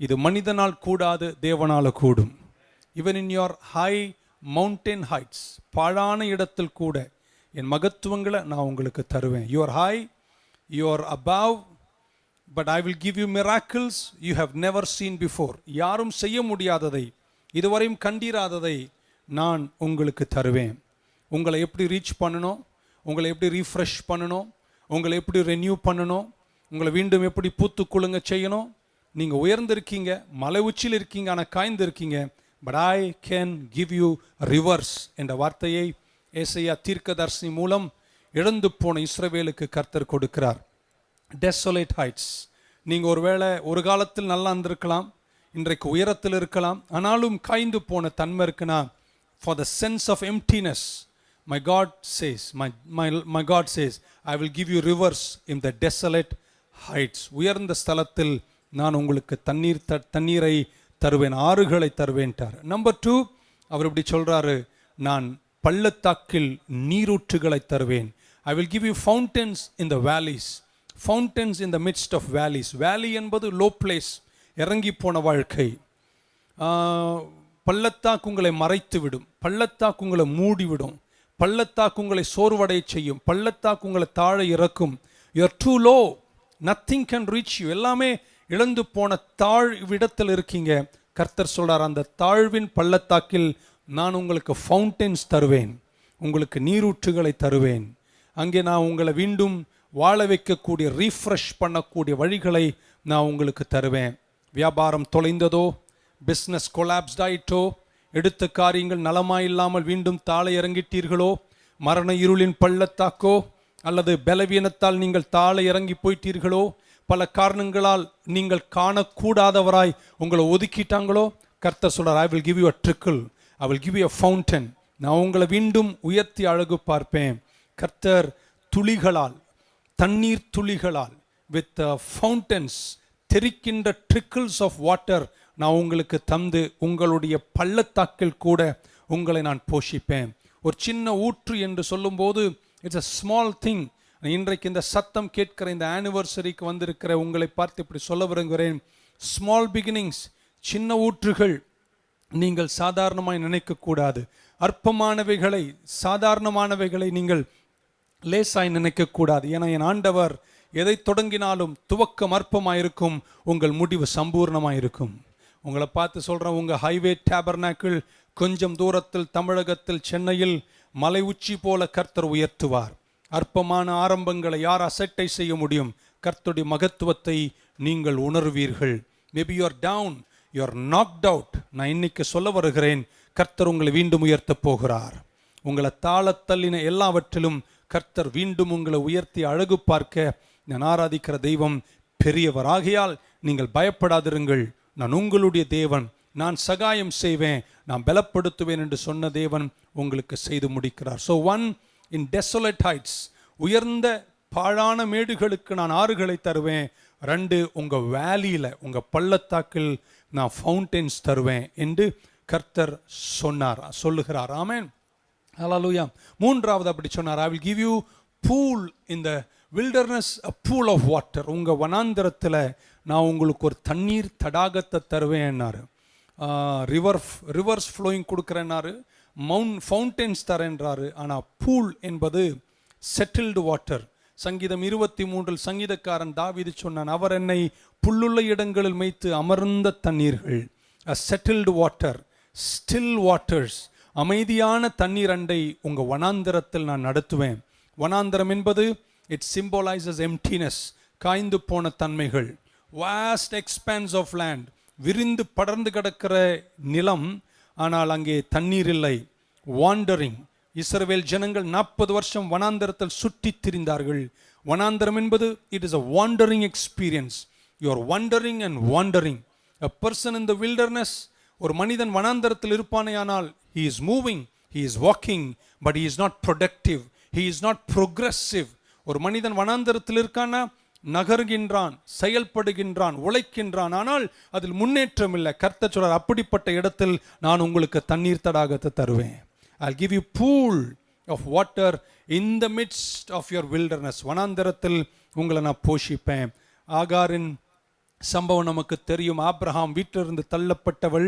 இது மனிதனால் கூடாது, தேவனால கூடும். Even in your high mountain heights, பாழான இடத்தில் கூட என் மகத்துவங்களை நான் உங்களுக்கு தருவேன். You are high, you are above, but I will give you miracles you have never seen before. யாரும் செய்ய முடியாததை, இதுவரையும் கண்டிராததை நான் உங்களுக்கு தருவேன். உங்களை எப்படி ரீச் பண்ணணும், உங்களை எப்படி ரீஃப்ரெஷ் பண்ணணும், உங்களை எப்படி ரெனியூ பண்ணணும், உங்களை மீண்டும் எப்படி பூத்து குலுங்க செய்யணும். நீங்கள் உயர்ந்திருக்கீங்க, மலை உச்சியில் இருக்கீங்க, ஆனால் காய்ந்து இருக்கீங்க. But I can give you reverse என்ற வார்த்தையை ஏசாயா தீர்க்கதரிசி மூலம் இழந்து போன இஸ்ரவேலுக்கு கர்த்தர் கொடுக்கிறார். டெசோலேட் ஹைட்ஸ். நீங்கள் ஒருவேளை ஒரு காலத்தில் நல்லா இருந்திருக்கலாம், இன்றைக்கு உயரத்தில் இருக்கலாம், ஆனாலும் காய்ந்து போன தன்மை இருக்குன்னா, for the sense of emptiness, my God says, my God says, I will give you rivers in the desolate heights. உயர்ந்த ஸ்தலத்தில் நான் உங்களுக்கு தண்ணீரை தருவேன், ஆறுகளை தருவேன்ட்டார். நம்பர் 2, அவர் இப்படி சொல்றாரு, நான் பள்ளத்தாக்கில் நீரூற்றுகளை தருவேன். I will give you fountains in the valleys. Fountains in the midst of valleys. வேலி என்பது லோ பிளேஸ், இறங்கி போன வாழ்க்கை. பள்ளத்தாக்கு உங்களை மறைத்து விடும், பள்ளத்தாக்கு உங்களை மூடிவிடும், பள்ளத்தாக்கு உங்களை சோர்வடைய செய்யும், பள்ளத்தாக்கு உங்களை தாழ இறக்கும். You are too low, nothing can reach you. எல்லாமே இழந்து போன தாழ்விடத்தில் இருக்கீங்க. கர்த்தர் சொல்றார், அந்த தாழ்வின் பள்ளத்தாக்கில் நான் உங்களுக்கு ஃபவுண்டன்ஸ் தருவேன், உங்களுக்கு நீரூற்றுகளை தருவேன். அங்கே நான் உங்களை மீண்டும் வாழ வைக்கக்கூடிய, ரீஃப்ரெஷ் பண்ணக்கூடிய வழிகளை நான் உங்களுக்கு தருவேன். வியாபாரம் தொலைந்ததோ, பிஸ்னஸ் கொலாப்ஸ்ட் ஆயிட்டோ, எடுத்த காரியங்கள் நலமாயில்லாமல் மீண்டும் தாழ இறங்கிட்டீர்களோ, மரண இருளின் பள்ளத்தாக்கோ அல்லது பலவீனத்தால் நீங்கள் தாழ இறங்கி போயிட்டீர்களோ, பல காரணங்களால் நீங்கள் காணக்கூடாதவராய் உங்களை ஒதுக்கிட்டாங்களோ, கர்த்தர் சொல்றார், I will give you a trickle, I will give you a fountain. நான் உங்களை மீண்டும் உயர்த்தி அழகு பார்ப்பேன். கர்த்தர் துளிகளால், தண்ணீர் துளிகளால், வித் ஃபவுண்டன்ஸ், தெரிக்கின்ற ட்ரிக்கிள்ஸ் ஆஃப் வாட்டர் நான் உங்களுக்கு தந்து உங்களுடைய பள்ளத்தாக்கில் கூட உங்களை நான் போஷிப்பேன். ஒரு சின்ன ஊற்று என்று சொல்லும்போது இட்ஸ் அ ஸ்மால் திங். இன்றைக்கு இந்த சத்தம் கேட்கிற இந்த ஆனிவர்சரிக்கு வந்திருக்கிற உங்களை பார்த்து இப்படி சொல்ல விரும்புகிறேன், ஸ்மால் பிகினிங்ஸ், சின்ன ஊற்றுகள் நீங்கள் சாதாரணமாய் நினைக்கக்கூடாது. அற்பமானவைகளை, சாதாரணமானவைகளை நீங்கள் லேசாய் நினைக்கக்கூடாது. ஏன்னா என் ஆண்டவர் எதை தொடங்கினாலும் துவக்கம் அற்பமாயிருக்கும், உங்கள் முடிவு சம்பூர்ணமாயிருக்கும். உங்களை பார்த்து சொல்கிறேன், உங்கள் ஹைவே டேபர்னாக்கிள் கொஞ்சம் தூரத்தில், தமிழகத்தில், சென்னையில் மலை உச்சி போல கர்த்தர் உயர்த்துவார். அற்பமான ஆரம்பங்களை யார் அசட்டை செய்ய முடியும்? கர்த்தருடைய மகத்துவத்தை நீங்கள் உணர்வீர்கள். Maybe you are down, you are knocked out. நான் இன்னைக்கு சொல்ல வருகிறேன், கர்த்தர் உங்களை மீண்டும் உயர்த்த போகிறார். உங்களை தாளத்தள்ளின எல்லாவற்றிலும் கர்த்தர் மீண்டும் உங்களை உயர்த்தி அழகு பார்க்க நான் ஆராதிக்கிற தெய்வம் பெரியவர். ஆகையால் நீங்கள் பயப்படாதிருங்கள், நான் உங்களுடைய தேவன், நான் சகாயம் செய்வேன், நான் பலப்படுத்துவேன் என்று சொன்ன தேவன் உங்களுக்கு செய்து முடிக்கிறார். ஸோ 1, in desolate heights, உயர்ந்த பாழான மேடுகளுக்கு நான் ஆறுகளை தருவேன். 2, உங்கள் வேலியில், உங்கள் பள்ளத்தாக்கில் நான் ஃபவுண்டன்ஸ் தருவேன் என்று கர்த்தர் சொல்லுகிறார். ஆமென், ஹல்லேலூயா. 3வது அப்படி சொன்னார், I will give you pool in the wilderness, a pool of water. உங்கள் வனாந்திரத்தில் நான் உங்களுக்கு ஒரு தண்ணீர் தடாகத்தை தருவேன் என்னாரு. ரிவர்ஸ் ஃப்ளோயிங் கொடுக்குறேன்னாரு, ஃபவுண்டன்ஸ் தரேன்றாரு. ஆனால் பூல் என்பது செட்டில்டு வாட்டர். சங்கீதம் 23 சங்கீதக்காரன் தாவீது சொன்னான், அவர் என்னை புல்லுள்ள இடங்களில் மேய்த்து அமர்ந்த தண்ணீர்கள், a settled water, still waters, அமைதியான தண்ணீர் அண்டை உங்க வனாந்தரத்தில் நான் நடத்துவேன். வனாந்தரம் என்பது it symbolizes emptiness, காய்ந்து போன தன்மைகள். vast expanse of land, விரிந்து படர்ந்து கிடக்கிற நிலம், ஆனால் அங்கே தண்ணீர் இல்லை. வாண்டரிங், இஸ்ரவேல் ஜனங்கள் 40 வருஷம் வனாந்தரத்தில் சுற்றித் திரிந்தார்கள். வனாந்தரம் என்பது it is a wandering experience. You are wandering and wandering. A person in the wilderness, ஒரு மனிதன் வனாந்தரத்தில் இருப்பானேயானால் he is moving, he is walking, but he is not productive, he is not progressive. ஒரு மனிதன் வனாந்தரத்தில் இருக்கானா நகர்கின்றான், செயல்படுகின்றான், உழைக்கின்றான், ஆனால் அதில் முன்னேற்றம் இல்லை. கர்த்தர் சொல்றார், அப்படிப்பட்ட இடத்தில் நான் உங்களுக்கு தண்ணீர் தடாகத்தை தருவேன். I'll give you pool of water in the midst of your wilderness. வனாந்தரத்தில் உங்களை நான் போஷிப்பேன். ஆகாரின் சம்பவம் நமக்கு தெரியும். ஆபிரகாம் வீட்டிலிருந்து தள்ளப்பட்டவள்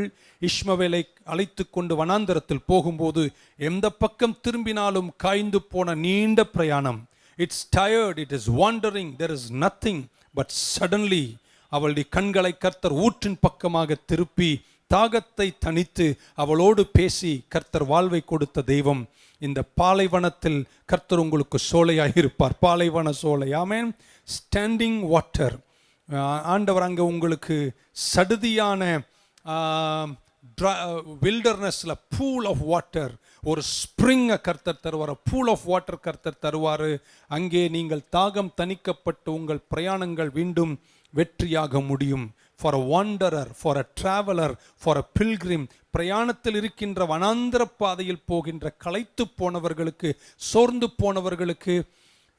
இஸ்மவேலை அழைத்து கொண்டு வனாந்தரத்தில் போகும்போது எந்த பக்கம் திரும்பினாலும் காய்ந்து போன நீண்ட பிரயாணம். It's tired, it is wandering, there is nothing, but suddenly அவளுடைய கண்களை கர்த்தர் ஊற்றின் பக்கமாக திருப்பி தாகத்தை தணித்து அவளோடு பேசி கர்த்தர் வாழ்வை கொடுத்த தெய்வம். இந்த பாலைவனத்தில் கர்த்தர் உங்களுக்கு சோலையாக இருப்பார். பாலைவன சோலை. ஆமென். Standing water. ஆண்டவர் அங்கே உங்களுக்கு சடுதியான வில்டர்னஸில் பூல் ஆஃப் வாட்டர், ஒரு ஸ்ப்ரிங்கை கர்த்தர் தருவார். பூல் ஆஃப் வாட்டர் கர்த்தர் தருவார். அங்கே நீங்கள் தாகம் தணிக்கப்பட்டு உங்கள் பிரயாணங்கள் மீண்டும் வெற்றியாக முடியும். For a wanderer, for a traveller, for a pilgrim, பிரயாணத்தில் இருக்கின்ற வனாந்தர பாதையில் போகின்ற களைத்து போனவர்களுக்கு, சோர்ந்து போனவர்களுக்கு,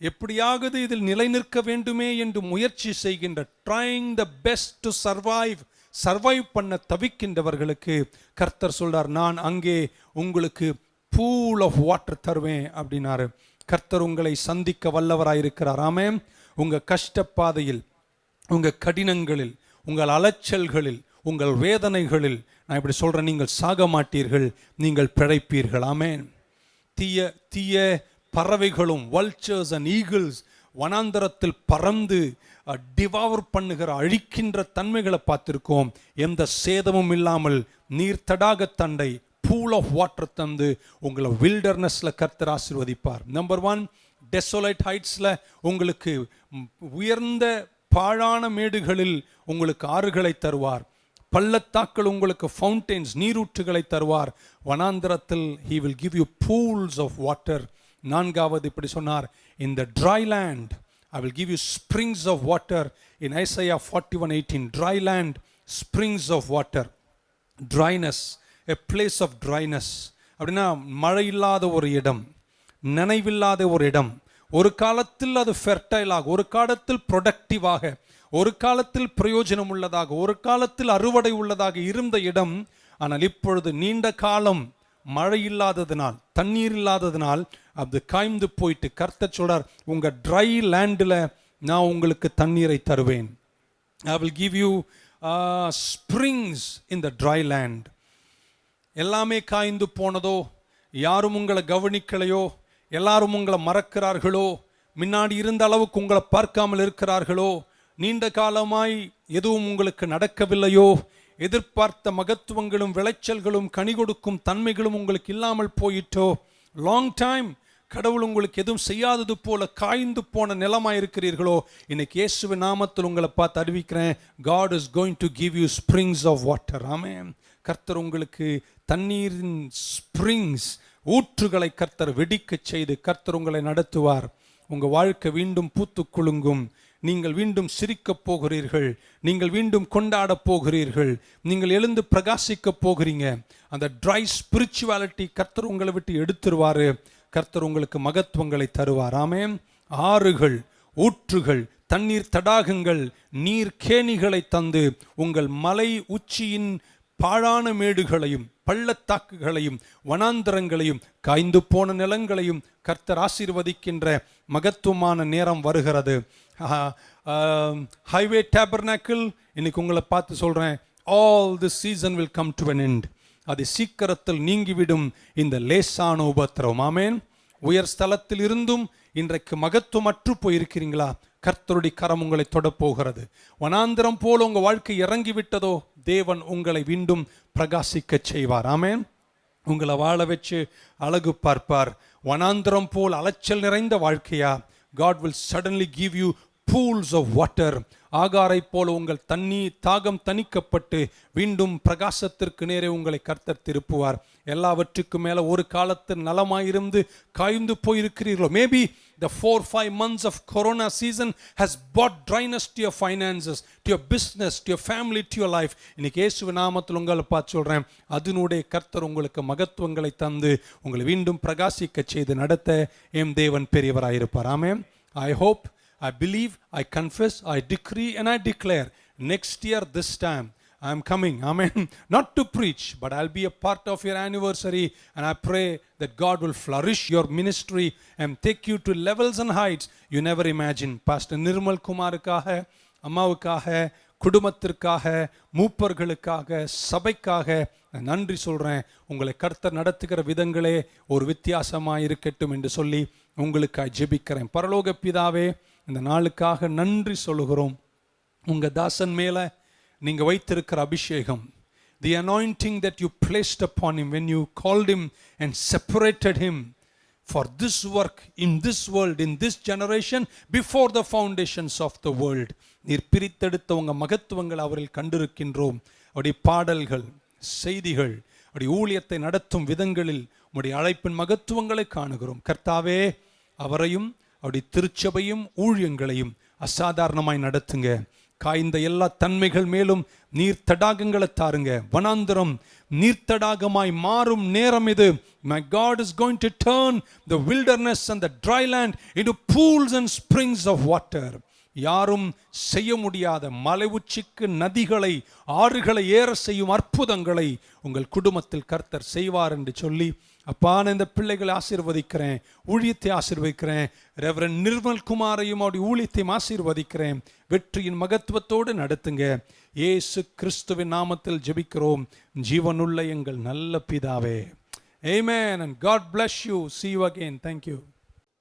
எப்படியாவது இதில் நிலை நிற்க வேண்டுமே என்று முயற்சி செய்கின்ற, trying the best to survive பண்ண தவிக்கின்றவர்களுக்கு கர்த்தர் சொல்றார், நான் அங்கே உங்களுக்கு பூல் ஆஃப் வாட்டர் தருவேன் அப்படின்னாரு. கர்த்தர் உங்களை சந்திக்க வல்லவராயிருக்கிறார். ஆமென். உங்க கஷ்டப்பாதையில், உங்க கடினங்களில், உங்கள் அலைச்சல்களில், உங்கள் வேதனைகளில் நான் இப்படி சொல்றேன், நீங்கள் சாக மாட்டீர்கள், நீங்கள் பிழைப்பீர்கள். ஆமென். தீய பறவைகளும் வல்ச்சர்ஸ் அண்ட் ஈகிள்ஸ் வனாந்தரத்தில் பறந்து டிவாவர் பண்ணுகிற அழிக்கின்ற தன்மைகளை பார்த்திருக்கோம். எந்த சேதமும் இல்லாமல் நீர் தடாக தண்டை பூல் ஆஃப் வாட்டர் தந்து உங்களை வில்டர்னஸ்ல கர்த்தர் ஆசீர்வதிப்பார். நம்பர் 1, டெசோலைட் ஹைட்ஸ்ல உங்களுக்கு உயர்ந்த பாழான மேடுகளில் உங்களுக்கு ஆறுகளை தருவார். பள்ளத்தாக்கள் உங்களுக்கு ஃபவுண்டெயின்ஸ், நீரூற்றுகளை தருவார். வனாந்தரத்தில் he will give you pools of water. 4வது இப்படி சொன்னார், in the dry land I will give you springs of water. in Isaiah 41:18, dry land, springs of water. Dryness, a place of dryness. அப்படின்னா மழை இல்லாத ஒரு இடம், நினைவில்லாத ஒரு இடம். ஒரு காலத்தில் அது ஃபெர்டைலாக, ஒரு காலத்தில் ப்ரொடக்டிவாக, ஒரு காலத்தில் பிரயோஜனம் உள்ளதாக, ஒரு காலத்தில் அறுவடை உள்ளதாக இருந்த இடம். ஆனால் இப்பொழுது நீண்ட காலம் மழை இல்லாததினால், தண்ணீர் இல்லாததினால் அது காய்ந்து போயிட்டு கர்த்தர் சொல்றார், உங்க ட்ரை லேண்டில் நான் உங்களுக்கு தண்ணீரை தருவேன். I will give you springs in the dry land. எல்லாமே காய்ந்து போனதோ, யாரும் உங்களை கவனிக்கலையோ, எல்லாரும் உங்களை மறக்கிறார்களோ, முன்னாடி இருந்த அளவுக்கு உங்களை பார்க்காமல் இருக்கிறார்களோ, நீண்ட காலமாய் எதுவும் உங்களுக்கு நடக்கவில்லையோ, எதிர்பார்த்த மகத்துவங்களும் விளைச்சல்களும் கனி கொடுக்கும் தன்மைகளும் உங்களுக்கு இல்லாமல் போயிட்டோ, லாங் டைம் கடவுள் உங்களுக்கு எதுவும் செய்யாதது போல காய்ந்து போன நிலமாய் இருக்கிறீர்களோ, இன்னைக்கு இயேசுவின் நாமத்தில் உங்களை பார்த்து அறிவிக்கிறேன், God is going to give you springs of water. ஆமென். கர்த்தர் உங்களுக்கு தண்ணீரின் ஸ்ப்ரிங்ஸ், ஊற்றுகளை கர்த்தர் வெடிக்கச் செய்து கர்த்தர் உங்களை நடத்துவார். உங்கள் வாழ்க்கை மீண்டும் பூத்து குலுங்கும். நீங்கள் மீண்டும் சிரிக்கப் போகிறீர்கள், நீங்கள் மீண்டும் கொண்டாட போகிறீர்கள், நீங்கள் எழுந்து பிரகாசிக்க போகிறீங்க. அந்த ட்ரை ஸ்பிரிச்சுவாலிட்டி கர்த்தர் உங்களை விட்டு எடுத்துருவாரு. கர்த்தர் உங்களுக்கு மகத்துவங்களை தருவார். ஆமென். ஆறுகள், ஊற்றுகள், தண்ணீர் தடாகங்கள், நீர் கேணிகளை தந்து உங்கள் மலை உச்சியின் பாழான மேடுகளையும் பள்ளத்தாக்குகளையும் வனாந்தரங்களையும் காய்ந்து போன நிலங்களையும் கர்த்தர் ஆசீர்வதிக்கின்ற மகத்துவமான நேரம் வருகிறது. ஹைவே டேபர்னாக்கிள், இன்னைக்கு உங்களை பார்த்து சொல்றேன், all this season will come to an end. அது சீக்கிரத்தில் நீங்கிவிடும் இந்த லேசான உபத்திரவம். ஆமென். உயர் ஸ்தலத்தில் இருந்தும் இன்றைக்கு மகத்துவமற்று போயிருக்கிறீங்களா? கர்த்தருடைய கரம் உங்களை தொடப்போகிறது. வனாந்திரம் போல உங்க வாழ்க்கை இறங்கி விட்டதோ, தேவன் உங்களை மீண்டும் பிரகாசிக்க செய்வார். ஆமென். உங்களை வாழ வச்சு அழகு பார்ப்பார். வனாந்திரம் போல் அலைச்சல் நிறைந்த வாழ்க்கையா, God will suddenly give you pools of water. ஆகாரை போல உங்கள் தாகம் தணிக்கப்பட்டு மீண்டும் பிரகாசத்திற்கு நேரே உங்களை கர்த்தர் திருப்புவார். எல்லாவற்றுக்கும் மேல ஒரு காலத்தில் நலமாயிருந்து காய்ந்து போயிருக்கிறீர்களோ, maybe the 4-5 months of corona season has brought dryness to your finances, to your business, to your family, to your life. இன்னைக்கு இயேசுவின் நாமத்தில் உங்களை பார்த்து சொல்றேன், அதனுடைய கர்த்தர் உங்களுக்கு மகத்துவங்களை தந்து உங்களை மீண்டும் பிரகாசிக்க செய்து நடத்த எம் தேவன் பெரியவராயிருப்பார். ஆமென். I hope, I believe, I confess, I decree and I declare, next year this time I am coming, amen, not to preach, but I'll be a part of your anniversary, and I pray that God will flourish your ministry and take you to levels and heights you never imagined. Pastor Nirmal Kumarukaக, அம்மாவுக்காக, குடும்பத்திற்காக, மூப்பர்களுக்காக, சபைக்காக நன்றி சொல்றேன். உங்களை கர்த்தர் நடத்துகிற விதங்களே ஒரு வித்தியாசமாக இருக்கட்டும் என்று சொல்லி உங்களுக்காக ஜெபிக்கிறேன். பரலோக பிதாவே, இந்த நாளுக்காக நன்றி சொல்லுகிறோம். உங்க தாசன் மேல நீங்க வைத்திருக்கிற அபிஷேகம், the anointing that you placed upon him when you called him and separated him for this work in this world, in this generation, before the foundations of the world. நீர் பிரித்தெடுத்த உங்க மகத்துவங்கள் அவரில் கண்டிருக்கின்றோம். அவருடைய பாடல்கள், செய்திகள், அவருடைய ஊழியத்தை நடத்தும் விதங்களில் உம்முடைய அழைப்பின் மகத்துவங்களை காணுகிறோம். கர்த்தாவே, அவரையும் அவருடைய திருச்சபையும் ஊழியங்களையும் அசாதாரணமாய் நடத்துங்க. காய்ந்த எல்லா தன்மைகள் மேலும் நீர் தடாகங்களை தாருங்க. வனாந்திரம் நீர்த்தடாகமாய் மாறும் நேரம் இது. My God is going to turn the wilderness and the dry land into pools and springs of water. யாரும் செய்ய முடியாத மலை உச்சிக்கு நதிகளை, ஆறுகளை ஏற செய்யும் அற்புதங்களை உங்கள் குடும்பத்தில் கர்த்தர் செய்வார் என்று சொல்லி, அப்பா, நான் இந்த பிள்ளைகளை ஆசீர்வதிக்கிறேன், ஊழியத்தை ஆசீர்வதிக்கிறேன். ரெவரண்ட் நிர்மல் குமாரையும் அவருடைய ஊழியத்தையும் ஆசீர்வதிக்கிறேன். வெற்றியின் மகத்துவத்தோடு நடத்துங்க. இயேசு கிறிஸ்துவின் நாமத்தில் ஜெபிக்கிறோம் ஜீவனுள்ள எங்கள் நல்ல பிதாவே. Amen and God bless you. See you again. Thank you.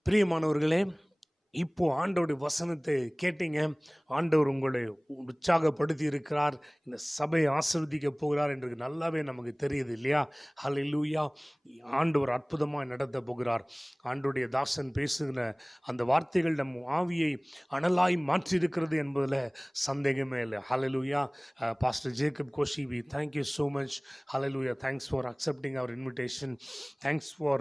பிரியமானவர்களே, இப்போ ஆண்டவருடைய வசனத்தை கேட்டீங்க. ஆண்டவர் உங்களை உற்சாகப்படுத்தி இருக்கிறார். இந்த சபையை ஆசீர்வதிக்க போகிறார் என்று நல்லாவே நமக்கு தெரியுது இல்லையா? ஹல்லேலூயா. ஆண்டவர் அற்புதமாக நடத்த போகிறார். ஆண்டவருடைய தாசன் பேசுகிற அந்த வார்த்தைகள் நம் ஆவியை அனலாய் மாற்றியிருக்கிறது என்பதில் சந்தேகமே இல்லை. Hallelujah. Pastor Jacob Koshy, we thank you so much. Hallelujah. Thanks for accepting our invitation. Thanks for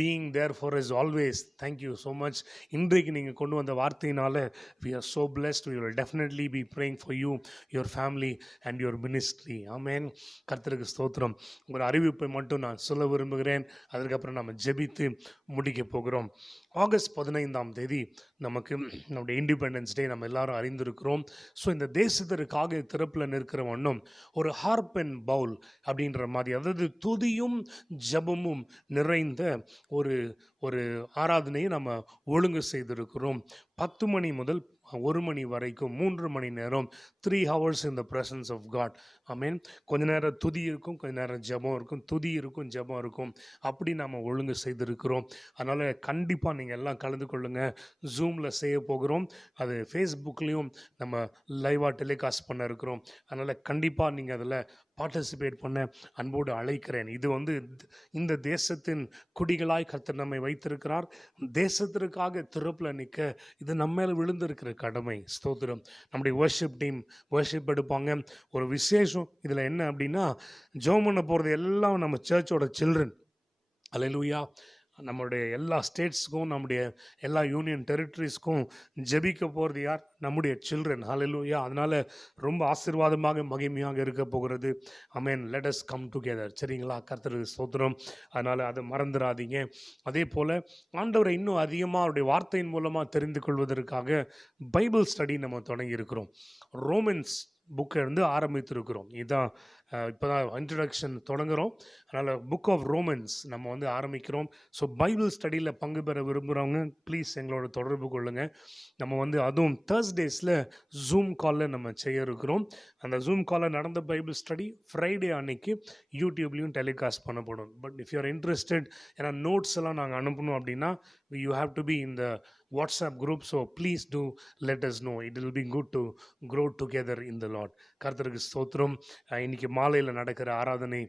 being there for us always. Thank you so much. இன்றைக்கு நீங்கள் கொண்டு வந்த வார்த்தையினால we are so blessed. We will definitely be praying for you, your family and your ministry. Amen. கர்த்தருக்கு ஸ்தோத்திரம். ஒரு அறிவிப்பை மட்டும் நான் சொல்ல விரும்புகிறேன். அதுக்கப்புறம் நம்ம ஜெபித்து முடிக்க போகிறோம். ஆகஸ்ட் 15 நமக்கு நம்முடைய இண்டிபெண்டன்ஸ் டே நம்ம எல்லாரும் அறிந்திருக்கிறோம். ஸோ இந்த தேசத்திற்காக திறப்பில் நிற்கிற வண்ணம் ஒரு ஹார்ப் அண்ட் பவுல் அப்படின்ற மாதிரி, அதாவது துதியும் ஜபமும் நிறைந்த ஒரு ஆராதனையை நம்ம ஒழுங்கு செய்திருக்கிறோம். 10 மணி முதல் 1 மணி வரைக்கும் 3 மணி நேரம், 3 hours in the presence of God. ஆமென். கொஞ்ச நேரம் துதி இருக்கும், கொஞ்ச நேரம் ஜெபம் இருக்கும், துதி இருக்கும், ஜெபம் இருக்கும். அப்படி நம்ம ஒழுங்கு செய்திருக்கிறோம். அதனால் கண்டிப்பாக நீங்கள் எல்லாம் கலந்து கொள்ளுங்கள். ஜூமில் செய்ய போகிறோம். அது ஃபேஸ்புக்லேயும் நம்ம லைவாக டெலிகாஸ்ட் பண்ண இருக்கிறோம். அதனால் கண்டிப்பாக நீங்கள் அதில் பார்ட்டிசிபேட் பண்ண அன்போடு அழைக்கிறேன். இது இந்த தேசத்தின் குடிகளாய் கர்த்தர் நம்மை வைத்திருக்கிறார். தேசத்திற்காக திறப்பில் நிற்க இது நம்ம மேலே விழுந்திருக்கிற கடமை. ஸ்தோத்திரம். நம்முடைய வர்ஷிப் டீம் வர்ஷிப் எடுப்பாங்க. ஒரு விசேஷம் இதில் என்ன அப்படின்னா, ஜெபம் பண்ண போகிறது எல்லாம் நம்ம சர்ச்சோட சில்ட்ரன். அல்லேலூயா. நம்மளுடைய எல்லா ஸ்டேட்ஸுக்கும், நம்முடைய எல்லா யூனியன் டெரிட்டரிஸ்க்கும் ஜெபிக்க போகிறது யார்? நம்முடைய சில்ட்ரன். ஹல்லேலூயா. அதனால் ரொம்ப ஆசீர்வாதமாக மகிமையாக இருக்க போகிறது. Amen. Let us come together. சரிங்களா? கர்த்தருக்கு ஸ்தோத்திரம். அதனால் அதை மறந்துடாதீங்க. அதே போல் ஆண்டவரை இன்னும் அதிகமாக அவருடைய வார்த்தையின் மூலமாக தெரிந்து கொள்வதற்காக பைபிள் ஸ்டடி நம்ம தொடங்கி இருக்கிறோம். ரோமன்ஸ் புக்கை வந்து ஆரம்பித்திருக்கிறோம். இதுதான் இப்போ தான் இன்ட்ரடக்ஷன் தொடங்குகிறோம். அதனால் புக் ஆஃப் ரோமன்ஸ் நம்ம வந்து ஆரம்பிக்கிறோம். ஸோ பைபிள் ஸ்டடியில் பங்கு பெற விரும்புகிறவங்க ப்ளீஸ் எங்களோட தொடர்பு கொள்ளுங்கள். நம்ம வந்து அதுவும் தேர்ஸ்டேஸில் ஜூம் காலில் நம்ம செய்ய இருக்கிறோம். அந்த ஜூம் காலில் நடந்த பைபிள் ஸ்டடி ஃப்ரைடே அன்னைக்கு யூடியூப்லேயும் டெலிகாஸ்ட் பண்ணப்படும். But if you are interested, ஏன்னா நோட்ஸ் எல்லாம் நாங்கள் அனுப்பணும் அப்படின்னா you have to be in the WhatsApp group. So please do let us know. It will be good to grow together in the Lord. கர்த்தருக்கு ஸ்தோத்திரம். இன்னைக்கு மாலையில் நடக்கிற ஆராதனை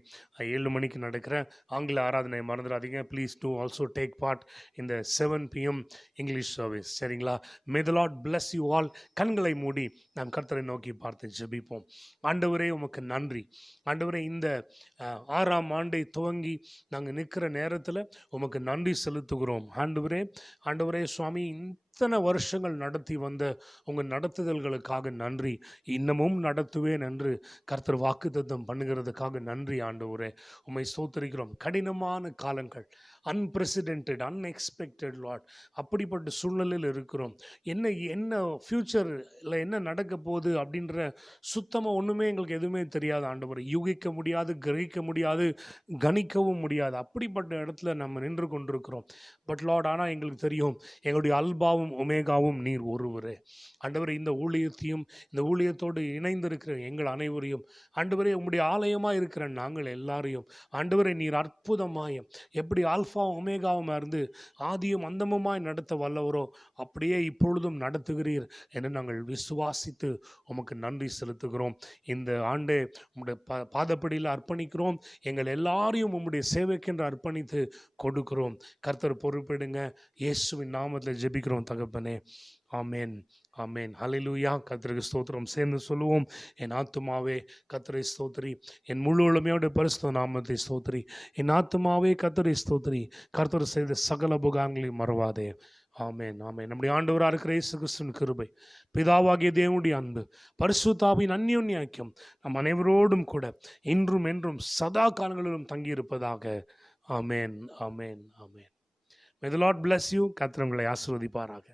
7 மணிக்கு நடக்கிற ஆங்கில ஆராதனை மறந்துடாதீங்க. Please do also take part இந்த 7 PM இங்கிலீஷ் சர்வீஸ். சரிங்களா? மே த லார்ட் பிளஸ் யூ ஆல். கண்களை மூடி நாம் கர்த்தரை நோக்கி பார்த்து ஜெபிப்போம். ஆண்டவரே உமக்கு நன்றி. ஆண்டவரே இந்த 6ஆம் ஆண்டை துவங்கி நாங்கள் நிற்கிற நேரத்தில் உமக்கு நன்றி செலுத்துகிறோம். ஆண்டவரே சுவாமி, இத்தனை வருஷங்கள் நடத்தி வந்த உங்கள் நடத்துதல்களுக்காக நன்றி. இன்னமும் நடத்துவேன் என்று கர்த்தர் வாக்குத்தத்தம் பண்ணுகிறதுக்காக நன்றி. ஆண்டவரே உம்மை ஸ்தோத்திரிக்கிறோம். கடினமான காலங்கள், அன்பிரசிடென்டட், அன்எக்ஸ்பெக்டட் லார்ட், அப்படிப்பட்ட சூழ்நிலையில் இருக்கிறோம். என்ன ஃப்யூச்சரில் என்ன நடக்க போகுது அப்படின்ற சுத்தமாக ஒன்றுமே எங்களுக்கு எதுவுமே தெரியாது. ஆண்டவரே யூகிக்க முடியாது, கிரகிக்க முடியாது, கணிக்கவும் முடியாது. அப்படிப்பட்ட இடத்துல நம்ம நின்று கொண்டிருக்கிறோம். பட் லார்ட், ஆனால் எங்களுக்கு தெரியும் எங்களுடைய அல்பாவும் ஒமேகாவும் நீர் ஒருவரே. ஆண்டவரே, இந்த ஊழியத்தையும் இந்த ஊழியத்தோடு இணைந்திருக்கிற எங்கள் அனைவரையும் ஆண்டவரே, உம்முடைய ஆலயமாக இருக்கிற நாங்கள் எல்லாரையும் ஆண்டவரே நீர் அற்புதமாய் எப்படி ஆல்ஃபா ஒமேகாவும் இருந்து ஆதியும் அந்தமுமாய் நடத்த வல்லவரோ அப்படியே இப்பொழுதும் நடத்துகிறீர் என்று நாங்கள் விசுவாசித்து உமக்கு நன்றி செலுத்துகிறோம். இந்த ஆண்டே உம்முடைய பாதப்படியில் அர்ப்பணிக்கிறோம். எங்கள் எல்லாரையும் உம்முடைய சேவைக்கென்று அர்ப்பணித்து கொடுக்கிறோம். கர்த்தர் பொறுப்பிடுங்க. இயேசுவின் நாமத்தில் ஜெபிக்கிறோம் தகப்பனே. ஆமேன், ஆமேன். ஹல்லேலூயா. கர்த்தருக்கு ஸ்தோத்திரம். சேர்ந்து சொல்லுவோம். என் ஆத்துமாவே கர்த்தரை ஸ்தோத்திரி, என் முழு உளமையோட பரிசுத்த நாமத்தை ஸ்தோத்திரி. என் ஆத்துமாவே கர்த்தரை ஸ்தோத்திரி, கர்த்தர் செய்த சகல உபகாரங்களையும் மறவாதே. ஆமேன், ஆமேன். நம்முடைய ஆண்டவராக இருக்கிற இயேசு கிறிஸ்துவின் கிருபை, பிதாவாகிய தேவனுடைய அன்பு, பரிசுத்தாவின் அந்யோன்ய ஐக்கியம் நம் அனைவரோடும் கூட இன்றும் என்றும் சதா காலங்களிலும் தங்கியிருப்பதாக. ஆமேன், ஆமேன், ஆமேன். May the Lord bless you. கர்த்தர் உங்களை ஆசீர்வதிப்பாராக.